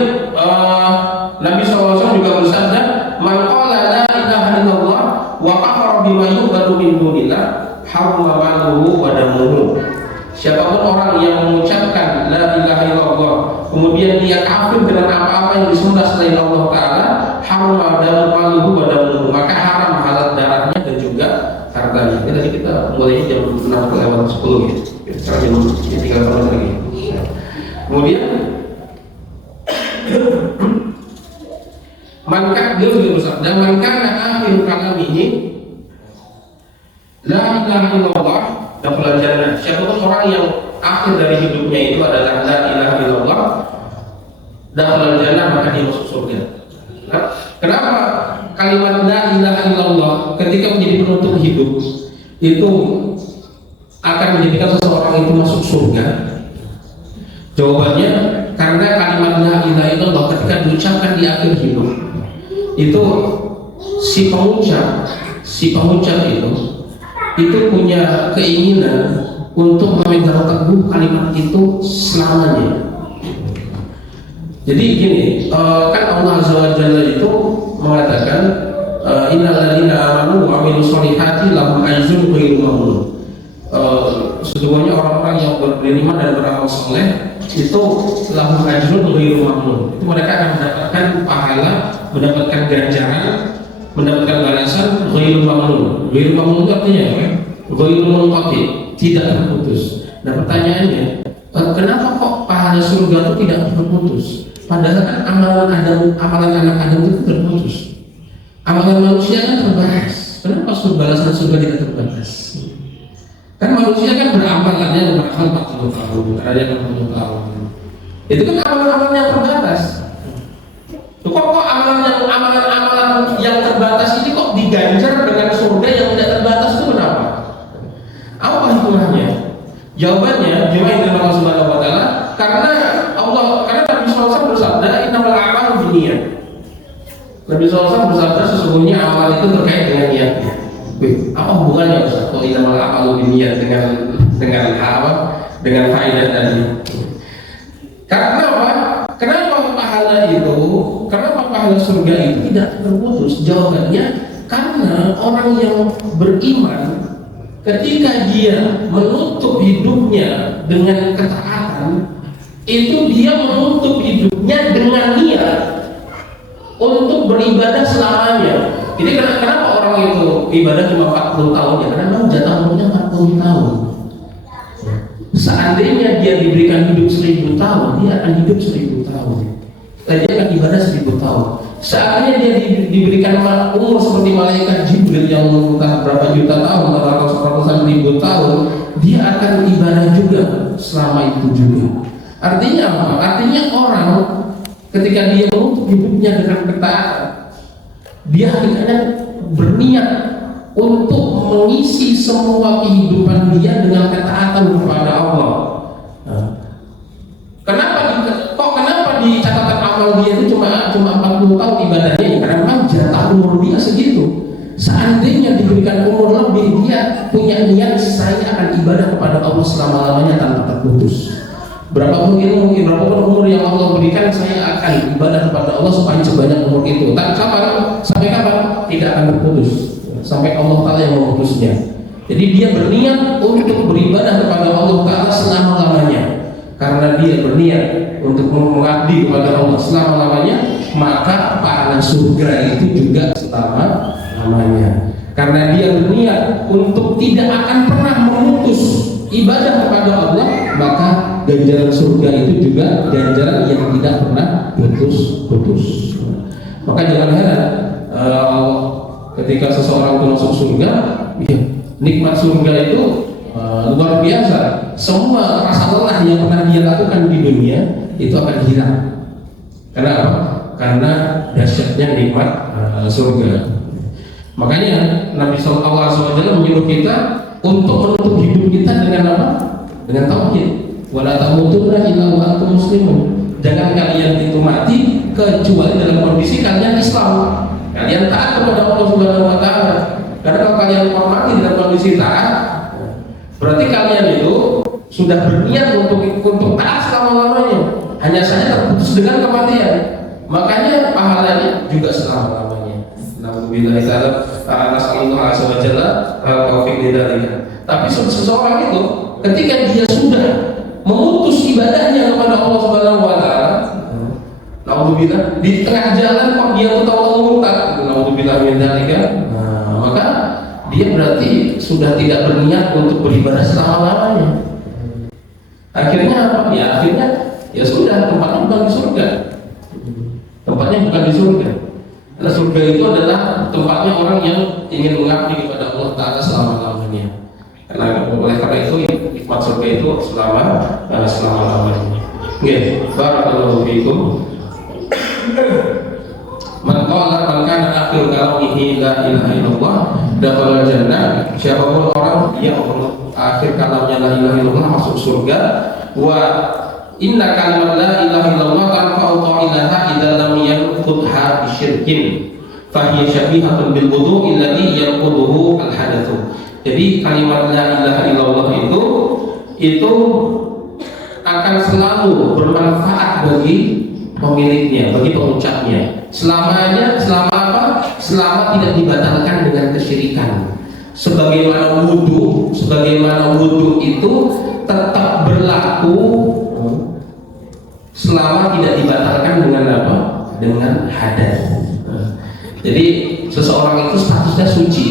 Nabi SAW juga bersabda, man qala la ilaha illallah wa kafara bima yu'badu min dunillah harrama maluhu wa damuhu. Siapapun orang yang mengucapkan la ilaha illallah kemudian dia kafir dengan apa-apa yang disembah selain Allah Ta'ala, harrama maluhu wa damuhu, maka haram halal darahnya dan juga hartanya. Ini tadi kita mulai jam 6:10 ya. Sekarang jam 3 lagi. Kemudian maka dia juga bersabda, maka akhir kalam ini la ilaha illallah dakhala jannah. Siapapun orang yang akhir dari hidupnya itu adalah la ilaha illallah dakhala jannah, maka dia masuk surga. Nah, kenapa kalimat la ilaha illallah ketika menjadi penutup hidup itu akan menjadikan seseorang itu masuk surga? Jawabannya, karena kalimat la ilaha illallah ketika diucapkan di akhir hidup itu si pengucap itu punya keinginan untuk memegang teguh kalimat itu selamanya. Jadi gini, kan Allah Azza wa Jalla itu mengatakan innal ladzina amanu wa amilus solihati lahum ajrun ghairu mamnun. Sesungguhnya orang-orang yang beriman dan beramal saleh itu lahum ajrun ghairu mamnun. Itu mereka akan mendapatkan pahala, mendapatkan ganjaran, mendapatkan balasan ghairu mamnun. Ghairu mamnun itu artinya apa? Ghairu munqati, tidak terputus. Nah pertanyaannya, kenapa kok pahala surga itu tidak terputus? Padahal kan amalan anak Adam itu terputus. Amalan manusia kan terbatas. Kenapa balasan surga tidak terbatas? Kan manusia kan beramal, ada yang beramal 40 tahun, ada yang 60 tahun. Itu kan amalan-amalan yang terbatas. Kok amalan-amalan yang terbatas ini kok diganjar dengan surga yang tidak terbatas itu kenapa? Apa hikmahnya? Jawabannya, jemaah yang dirahmati Allah Subhanahu wa taala, karena Nabi SAW bersabda, innamal a'malu binniyat. Nabi SAW bersabda sesungguhnya amal itu terkait dengan niatnya. Apa hubungannya Ustaz? Kok innamal a'malu binniyat dengan apa? Dengan faedah tadi. Karena apa? Kenapa pahala surga itu tidak terputus? Jawabannya karena orang yang beriman ketika dia menutup hidupnya dengan ketaatan, itu dia menutup hidupnya dengan niat untuk beribadah selamanya. Jadi kenapa orang itu ibadah cuma 40 tahun ya? Karena memang jatah umurnya 40 tahun. Seandainya dia diberikan hidup 1000 tahun, dia akan hidup 1000 tahun. Dia akan ibadah 1000 tahun. Seandainya dia diberikan umur seperti malaikat Jibril yang entah berapa juta tahun atau ratusan ribu tahun, dia akan ibadah juga selama itu juga. Artinya apa? Artinya orang ketika dia menutup hidupnya dengan ketaatan, dia hakikatnya berniat untuk mengisi semua kehidupan dia dengan ketaatan kepada Allah. Kenapa di catatan amal dia itu cuma 40 tahun ibadahnya? Karena memang jatah umur dia segitu. Seandainya diberikan umur lebih, dia punya niat saya akan ibadah kepada Allah selama-lamanya tanpa terputus. Berapapun ilmu, berapapun umur yang Allah berikan, saya akan ibadah kepada Allah sebanyak umur itu. Sampai kapan? Tidak akan terputus. Sampai Allah Ta'ala yang memutusnya. Jadi dia berniat untuk beribadah kepada Allah Ta'ala selama-lamanya. Karena dia berniat untuk mengabdi kepada Allah selama-lamanya, maka pahala surga itu juga selama-lamanya. Karena dia berniat untuk tidak akan pernah memutus ibadah kepada Allah, maka ganjaran surga itu juga ganjaran yang tidak pernah putus-putus. Maka jangan heran ketika seseorang itu masuk surga, nikmat surga itu luar biasa. Semua rasa lelah yang pernah dia lakukan di dunia itu akan hilang. Karena apa? Karena dahsyatnya nikmat surga. Makanya Nabi Sallallahu Alaihi Wasallam menyuruh kita untuk menutup hidup kita dengan apa? Dengan tauhid. Wala tamutunna illa wa antum muslimun. Jangan kalian itu mati kecuali dalam kondisi kalian Islam. Kalian taat kepada Allah Subhanahu wa taala. Karena kalau kalian mati dalam kondisi taat, berarti kalian itu sudah berniat untuk taat selama-lamanya. Hanya saja terputus dengan kematian. Makanya pahalanya juga selama-lamanya. Alhamdulillah ta'ala nasallallahu alaihi wa jalla taufiq lidzalika. Tapi seseorang itu ketika dia sudah memutus ibadahnya kepada Allah Subhanahu wa taala, alhamdulillah di tengah jalan kok dia tahu murtad, alhamdulillah min dzalika, maka dia berarti sudah tidak berniat untuk beribadah selama-lamanya. Akhirnya apa? Ya akhirnya ya sudah, tempatnya bukan di surga. Tempatnya bukan di surga. Karena surga itu adalah tempatnya orang yang ingin mengabdi kepada Allah Ta'ala selama-lamanya. Oleh karena itu nikmat surga itu selama-lamanya. Oke, barakallahu fiikum. Man kana akhir kalamihi la ilaha illallah dakhala jannah. Siapapun orang yang akhir kalamnya la ilaha illallah masuk surga. Wa inna kalimat la ilaha illallah tanfa'u qailaha idza lam yanqudha bisyirkin fa hiya syabihatun bil wudu'i alladhi yanquduhu al hadatsu. Jadi kalimat la ilaha illallah itu akan selalu bermanfaat bagi pemiliknya, bagi pengucapnya. Selama apa? Selama tidak dibatalkan dengan kesyirikan. Sebagaimana wudu itu tetap berlaku selama tidak dibatalkan dengan apa? Dengan hadas. Jadi seseorang itu statusnya suci.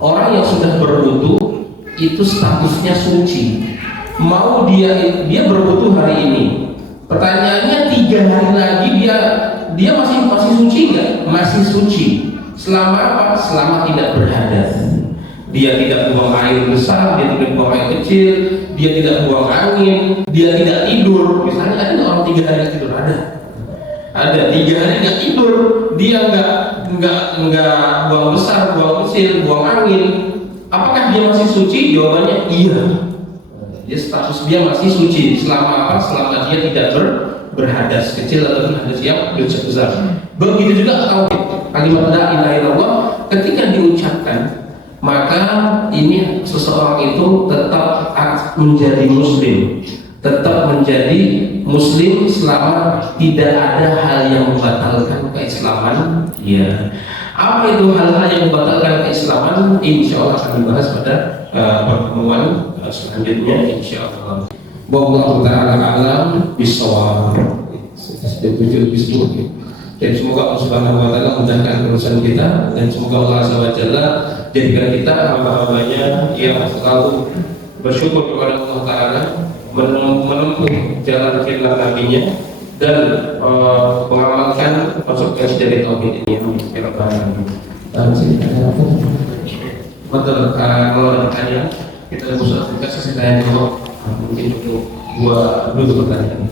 Orang yang sudah berwudu itu statusnya suci. mau dia berwudu hari ini. Pertanyaannya 3 hari lagi dia masih suci nggak? Masih suci. Selama apa? Selama tidak berhadas. Dia tidak buang air besar, dia tidak buang air kecil, dia tidak buang angin, dia tidak tidur. Misalnya ada orang 3 hari nggak tidur, ada 3 hari nggak tidur, dia nggak buang besar, buang kecil, buang angin. Apakah dia masih suci? Jawabannya iya. Dia status dia masih suci. Selama apa? Selama dia tidak berhadas kecil ataupun hadas yang besar. Begitu juga tauhid, kalimat la ilaha illallah ketika diucapkan, maka ini seseorang itu tetap menjadi muslim, tetap menjadi muslim selama tidak ada hal yang membatalkan keislaman dia. Apa itu hal-hal yang membatalkan keislaman? Insya Allah akan dibahas pada pertemuan selanjutnya, insya Allah. Wallahu ta'ala alam bisawab. Dan semoga Allah Subhanahu wa taala mudahkan urusan kita, dan semoga Allah Azza wa Jalla jadikan kita hamba-hambanya yang selalu bersyukur kepada Allah Taala, menempuh jalan firman Nabi-Nya, dan mengamalkan konsekuensi dari tauhid ini. Betul, kalau ada pertanyaan kita bisa kasih saya dulu, mungkin untuk dua pertanyaan.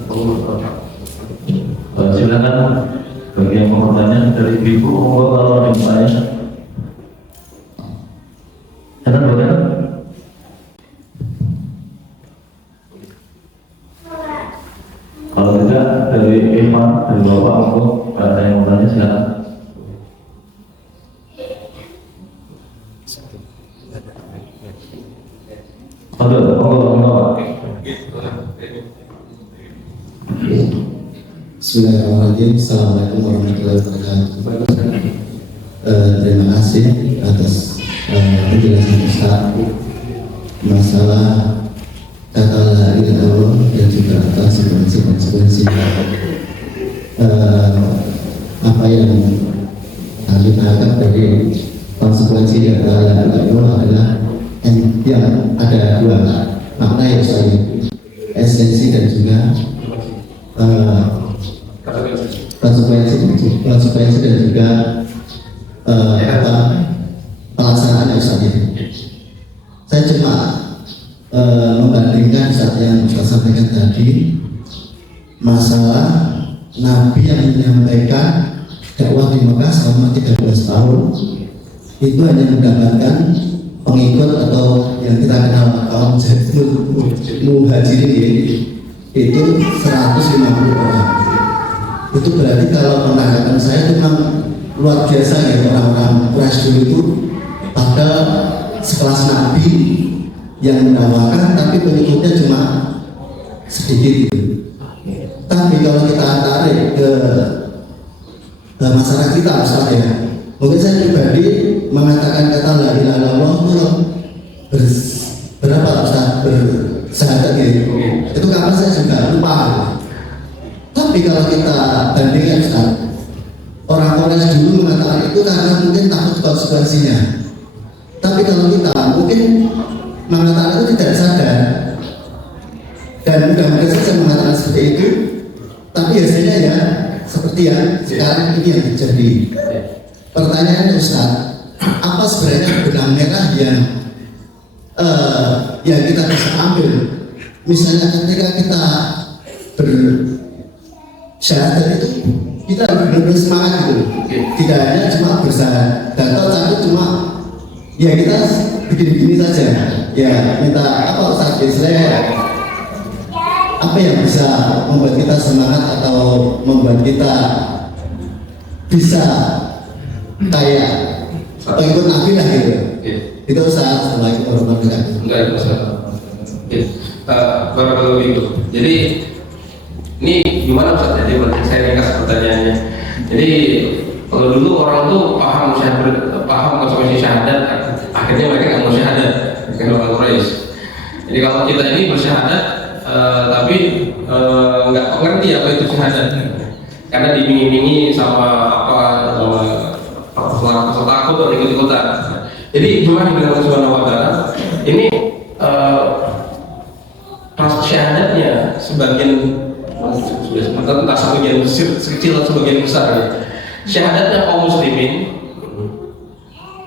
Silakan bagi yang mau bertanya dari ibu, kalau ada saya. Bagaimana? Kalau tidak dari Iman, dari Bapak, ada yang mau bertanya silakan. Bismillahirrahmanirrahim. Assalamualaikum warahmatullahi wabarakatuh. Terima kasih atas penjelasan Ustaz masalah kata la ilaha illallah dan juga atas konsekuensi apa yang kami tangkap dari konsekuensi dari la ilaha illallah adalah yang ada 2 makna yang saya esensi dan juga konsekuensi dan juga pelaksanaan Ustaz. Saya cuma membandingkan saat yang Ustaz sampaikan tadi masalah Nabi yang menyampaikan dakwah di Mekah selama 13 tahun itu hanya mendapatkan pengikut atau yang kita kenal kaum muhajirin itu 150 orang. Itu berarti kalau penanggapan saya memang luar biasa ya, orang-orang Quraisy dulu itu pada sekelas Nabi yang menawarkan tapi pengikutnya cuma sedikit gitu. Tapi kalau kita tarik ke masyarakat kita misalnya, mungkin saya pribadi mengatakan kata la ilaha illallah itu berapa Ustaz bersyahadat gitu. Itu kapan saya juga lupa. Tapi kalau kita bandingkan Ustaz, orang Quraisy dulu mengatakan itu karena mungkin takut konsekuensinya. Tapi kalau kita mungkin mengatakan itu tidak sadar dan mudah-mudahan saja mengatakan seperti itu, tapi hasilnya ya seperti yang sekarang ini yang terjadi. Pertanyaannya Ustaz, apa sebenarnya benang merah yang kita bisa ambil? Misalnya ketika kita bersyahadat itu kita benar-benar semangat gitu, tidak hanya cuma bersyahadat tapi cuma ya kita begini-begini saja, ya minta apa Ustaz saya apa yang bisa membuat kita semangat atau membuat kita bisa kayak pengikut Nabi lah gitu. Itu Ustaz. Assalamualaikum warahmatullahi wabarakatuh. Enggak ada masalah. Barakallahu fikum. Jadi ini gimana Ustaz? Jadi saya ringkas pertanyaannya. Jadi kalau dulu orang tuh paham konsekuensi syahadat, akhirnya mereka nggak mau syahadat, kayak orang Quraisy. Jadi kalau kita ini bersyahadat tapi nggak mengerti apa itu syahadat, karena diiming-imingi sama rasa takut atau ikut-ikutan. Jadi cuma dibilang Subhanahu wa ta'ala ini sebagian entah sebagian kecil atau sebagian besar ya. Syahadatnya kaum muslimin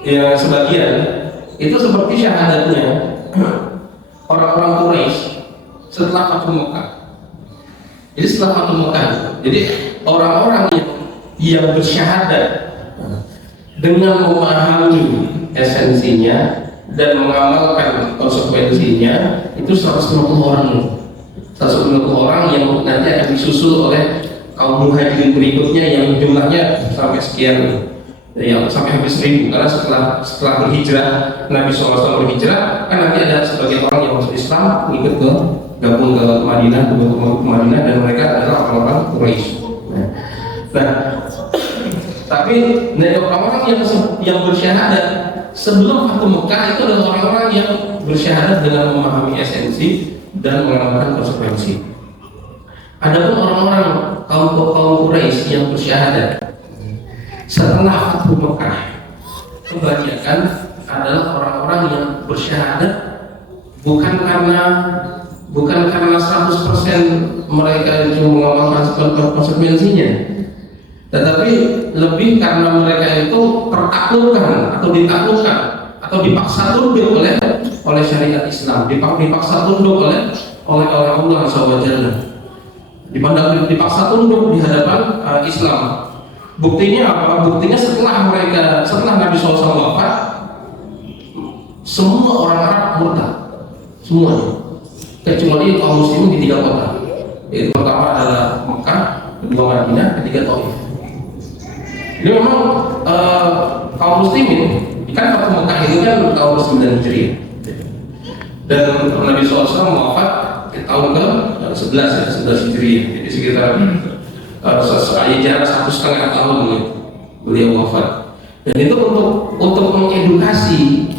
yang sebagian itu seperti syahadatnya orang-orang Quraisy setelah Fathu Mekah. Jadi setelah Fathu Mekah, jadi orang-orang yang bersyahadat dengan memahami esensinya dan mengamalkan konsekuensinya itu 150 orang. 150 orang yang nanti akan disusul oleh kaum muhajirin berikutnya yang jumlahnya sampai sekian, yang sampai habis 1000. Karena setelah berhijrah, Nabi SAW berhijrah, kan nanti ada sebagian orang yang masuk Islam ikut ke gabung ke Madinah, dan mereka adalah orang-orang Quraisy. Nah, tapi orang-orang yang bersyahadat sebelum Fathu Mekah itu adalah orang-orang yang bersyahadat dengan memahami esensi dan mengamalkan konsekuensi. Adapun orang-orang kaum Quraisy yang bersyahadat setelah Fathu Mekah, kebanyakan adalah orang-orang yang bersyahadat bukan karena 100% mereka cuma mengamalkan konsekuensinya, tetapi lebih karena mereka itu tertaklukkan atau ditaklukkan atau dipaksa tunduk oleh syariat Islam, dipaksa tunduk oleh Allah SWT, dipaksa tunduk di hadapan Islam. Buktinya apa? Buktinya setelah Nabi SAW wafat, semua orang Arab murtad, semuanya, kecuali kaum muslimin di 3 kota. Yang pertama adalah Mekah, kedua Madinah, ketiga Taif. Ini memang kaum muslimin kan Fathu Mekah itu kan tahun 9 Hijriah, dan Nabi SAW wafat di tahun ke-11 Hijriah, jadi sekitar jarak 1,5 tahun beliau wafat. Dan itu untuk mengedukasi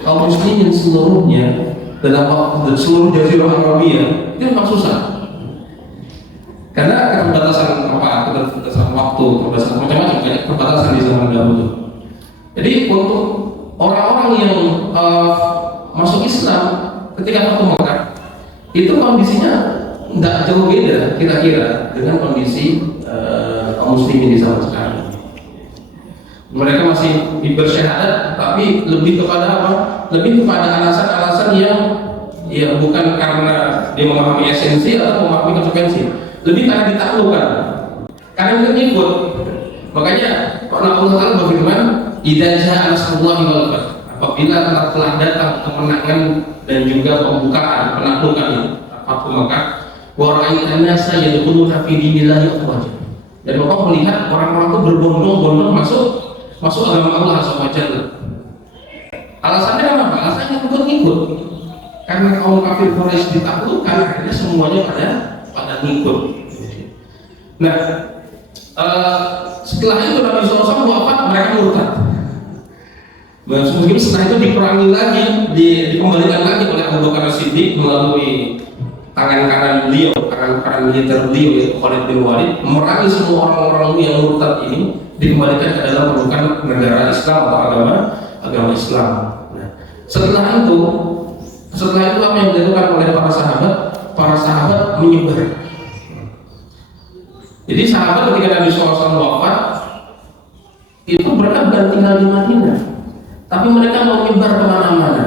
kaum muslimin seluruhnya dalam seluruh Jazirah Arabia itu memang susah, karena keterbatasan waktu, keterbatasan macam-macam, banyak keterbatasan di zaman dahulu. Jadi untuk orang-orang yang masuk Islam ketika Fathu Mekah itu kondisinya tidak jauh beda kira-kira dengan kondisi kaum muslimin di zaman sekarang. Mereka masih bersyahadat, tapi lebih kepada apa? Lebih kepada alasan-alasan yang ya bukan karena dia memahami esensi atau memahami konsekuensi, lebih karena ditaklukkan, karena ikut. Makanya Allah Taala berfirman, "Idza jaa nasrullahi wal fath." Apabila telah datang kemenangan dan juga pembukaan, penaklukan Fathu Mekah, wa ra'aitan nasa yadkhuluna fi dinillahi afwaja. Dan Bapak melihat orang-orang itu berbondong-bondong masuk agama Allah SWT. Alasannya apa? Alasannya ikut-ikut. Karena kaum kafir Quraisy ditaklukkan, akhirnya semuanya pada ngikut. Nah, setelah itu Nabi SAW wafat, mereka murtad. Mungkin setelah itu diperangi lagi, dikembalikan lagi oleh Abu Bakar As-Siddiq melalui tangan kanan beliau, tangan militer beliau yaitu Khalid bin Walid, memerangi semua orang-orang yang murtad ini, dikembalikan ke dalam kedudukan negara Islam atau agama Islam. Nah, setelah itu apa yang dilakukan oleh para sahabat? Para sahabat menyebar. Jadi sahabat ketika Nabi SAW wafat itu mereka bukan tinggal di Madinah, tapi mereka mau menyebar kemana-mana.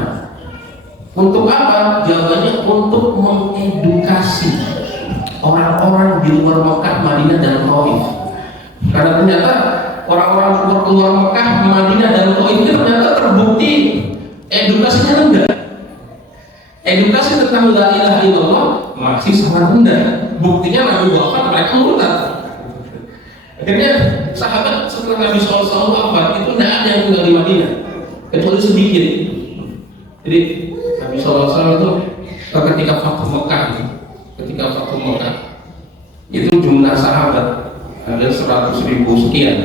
Untuk apa? Jawabannya untuk mengedukasi orang-orang di luar Mekah, Madinah, dan Taif. Karena ternyata orang-orang luar Mekah, Madinah, dan Taif itu ternyata terbukti edukasinya rendah. Edukasi tentang la ilaha illallah masih sangat rendah. Buktinya Nabi wafat mereka murtad. Akhirnya sahabat setelah Nabi SAW wafat itu tidak ada yang tinggal di Madinah kecuali sedikit. Jadi Nabi SAW itu ketika Fathu Mekah itu jumlah sahabat ada 100.000 sekian.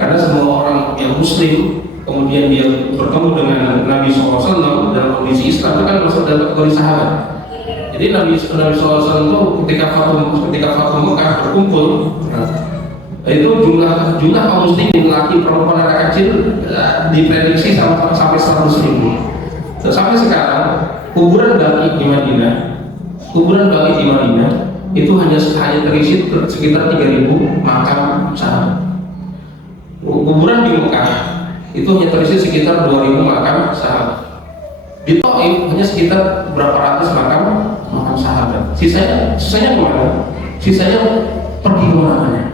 Karena semua orang yang Muslim kemudian dia bertemu dengan Nabi SAW dalam kondisi Islam itu kan masuk dalam kategori sahabat. Jadi Nabi SAW itu ketika Fathu Mekah berkumpul, itu jumlah kaum muslimin laki perempuan anak kecil diprediksi sampai 100.000. Sampai sekarang kuburan baki di Madinah Kuburan Baqi di Madinah itu hanya terisi sekitar 3.000 makam sahabat. Kuburan di Mekah itu hanya terisi sekitar 2.000 makam sahabat. Di Taif hanya sekitar berapa ratus makam sahabat. Sisanya kemana? Sisanya pergi kemana-mana.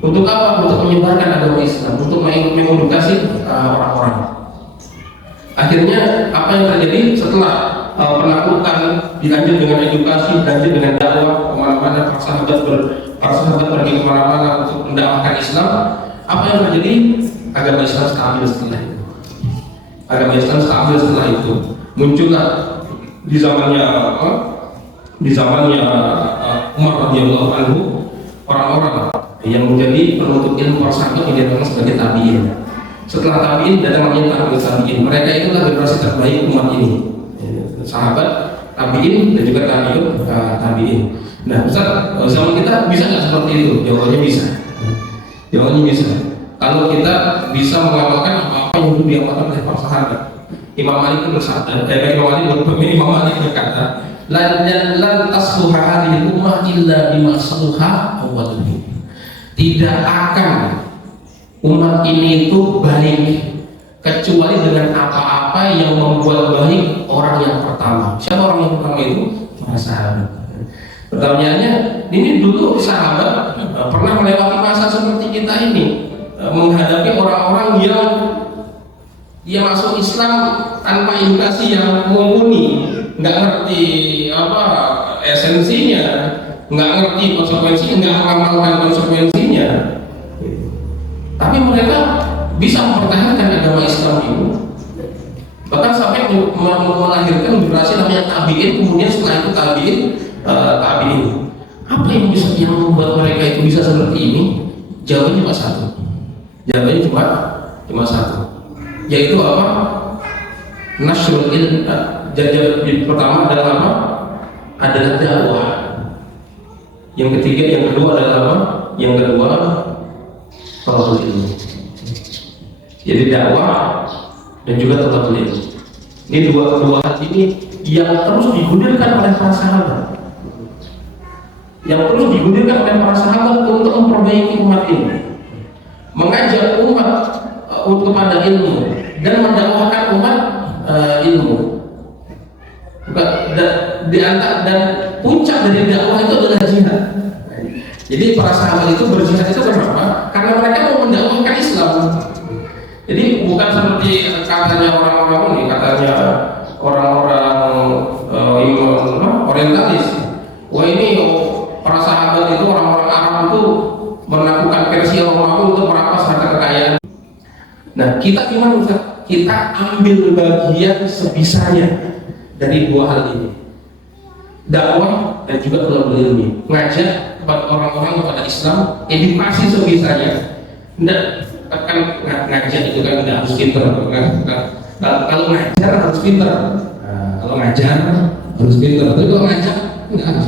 Untuk apa? Untuk menyebarkan agama Islam, untuk mengedukasi orang-orang. Akhirnya apa yang terjadi setelah penaklukan dilanjut dengan edukasi, dilanjut dengan dakwah kemana-mana, para sahabat pergi kemana-mana untuk mendakwahkan Islam. Apa yang terjadi? Agama Islam stabil setelah itu. Agama Islam stabil setelah itu. Muncullah di zamannya Umar radhiyallahu anhu orang-orang yang menjadi penuntut ilmu para sahabat yang dinamakan sebagai tabi'in. Setelah tabi'in datang namanya tabi'in. Mereka itulah generasi terbaik umat ini. Sahabat, tabi'in dan juga tabi'in. Nah, Ustaz, zaman kita bisa nggak seperti itu? Jawabannya bisa. Jawabannya bisa. Kalau kita bisa mengamalkan apa-apa yang dulu diamalkan oleh para sahabat. Imam Malik bersabda, Imam Malik berkata, lan tasluha hadhihi ummah illa bima saluha awwaluhum. Tidak akan umat ini itu baik kecuali dengan apa-apa yang membuat baik orang yang pertama. Siapa orang yang pertama itu? Para sahabat. Pertanyaannya, ini dulu sahabat pernah melewati masa seperti kita ini, menghadapi orang-orang yang dia masuk Islam tanpa edukasi yang mumpuni, nggak ngerti apa esensinya, nggak ngerti konsekuensinya, nggak mengamalkan konsekuensinya. Tapi mereka bisa mempertahankan agama Islam itu, bahkan sampai melahirkan generasi namanya tabi'in. Kemudian setelah itu tabi'in. Apa yang membuat mereka itu bisa seperti ini? Jawabannya cuma satu. Jawabannya cuma satu. Yaitu apa? Nasrul ilm. Pertama adalah apa? Adalah dakwah. Yang ketiga, yang kedua adalah apa? Yang kedua talabul ilmu. Jadi dakwah dan juga talabul ilmu. Ini dua hal ini yang terus digulirkan oleh para sahabat. Yang terus digulirkan oleh para sahabat untuk memperbaiki umat ini, mengajak umat kepada ilmu dan mendakwahkan umat ilmu. Dan puncak dari dakwah itu adalah jihad. Jadi para sahabat itu berjihad itu kenapa? Karena mereka mau mendakwahkan Islam. Jadi bukan seperti katanya orang-orang ini, katanya orang-orang orientalis. Wah, ini para sahabat itu, orang-orang Arab itu melakukan versi Romawi untuk merampas harta kekayaan. Nah, kita gimana Ustaz? Kita ambil bagian sebisanya dari dua hal ini, dakwah dan juga talabul ilmi, ngajak kepada orang-orang kepada Islam, edukasi sebisanya. Nggak akan ngajak itu kan nggak harus pinter. Kalau ngajar harus pinter. Kalau ngajar harus pinter. Tapi kalau ngajak nggak harus.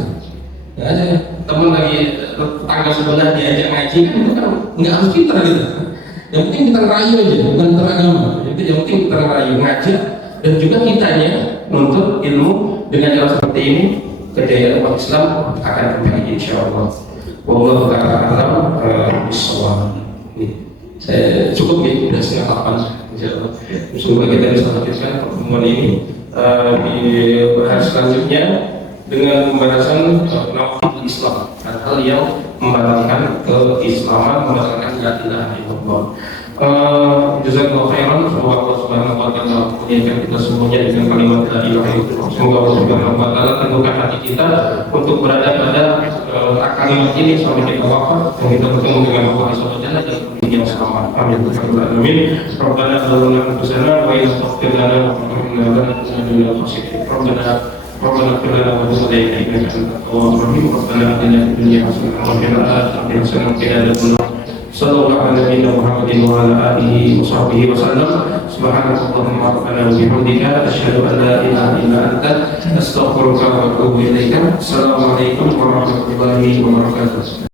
Nggak aja. Teman lagi tetangga sebelah diajak ngaji kan itu kan nggak harus pinter gitu. Yang penting kita ngerayu aja, bukan teragama. Jadi yang penting kita ngerayu, ngajak, dan juga kitanya menuntut ilmu. Dengan cara seperti ini, kejayaan umat Islam akan kembali insyaallah. Wallahu ta'ala a'lam bishawab. Saya cukup ya, sudah setengah 8 insyaallah. Semoga kita bisa lanjutkan pertemuan ini di hari selanjutnya dengan pembahasan nawaqidul Islam, hal-hal yang membatalkan keislaman, membatalkan la ilaha illallah. Jazakallahu khairan. Semoga Allah Subhanahu wa taala memuliakan kita semuanya dengan kalimat la ilaha illallah. Semoga Allah Subhanahu wa taala teguhkan hati kita untuk berada pada kalimat ini sampai kita wafat dan kita bertemu dengan Allah Subhanahu wa taala dalam dunia yang selamat. Amin. Amin. Rabbana zalamna anfusana wa in taghfir lana wa tarhamna lanakunanna minal khasirin. ربنا اغفر لنا وتب علينا انك انت التواب الرحيم. ربنا اتنا في الدنيا حسنه وفي الاخره حسنه وقنا عذاب النار. صلى الله على نبينا محمد وعلى اله وصحبه وسلم. سبحانك اللهم ربنا وبحمدك اشهد ان لا اله الا انت استغفرك واتوب اليك. السلام عليكم ورحمه الله وبركاته.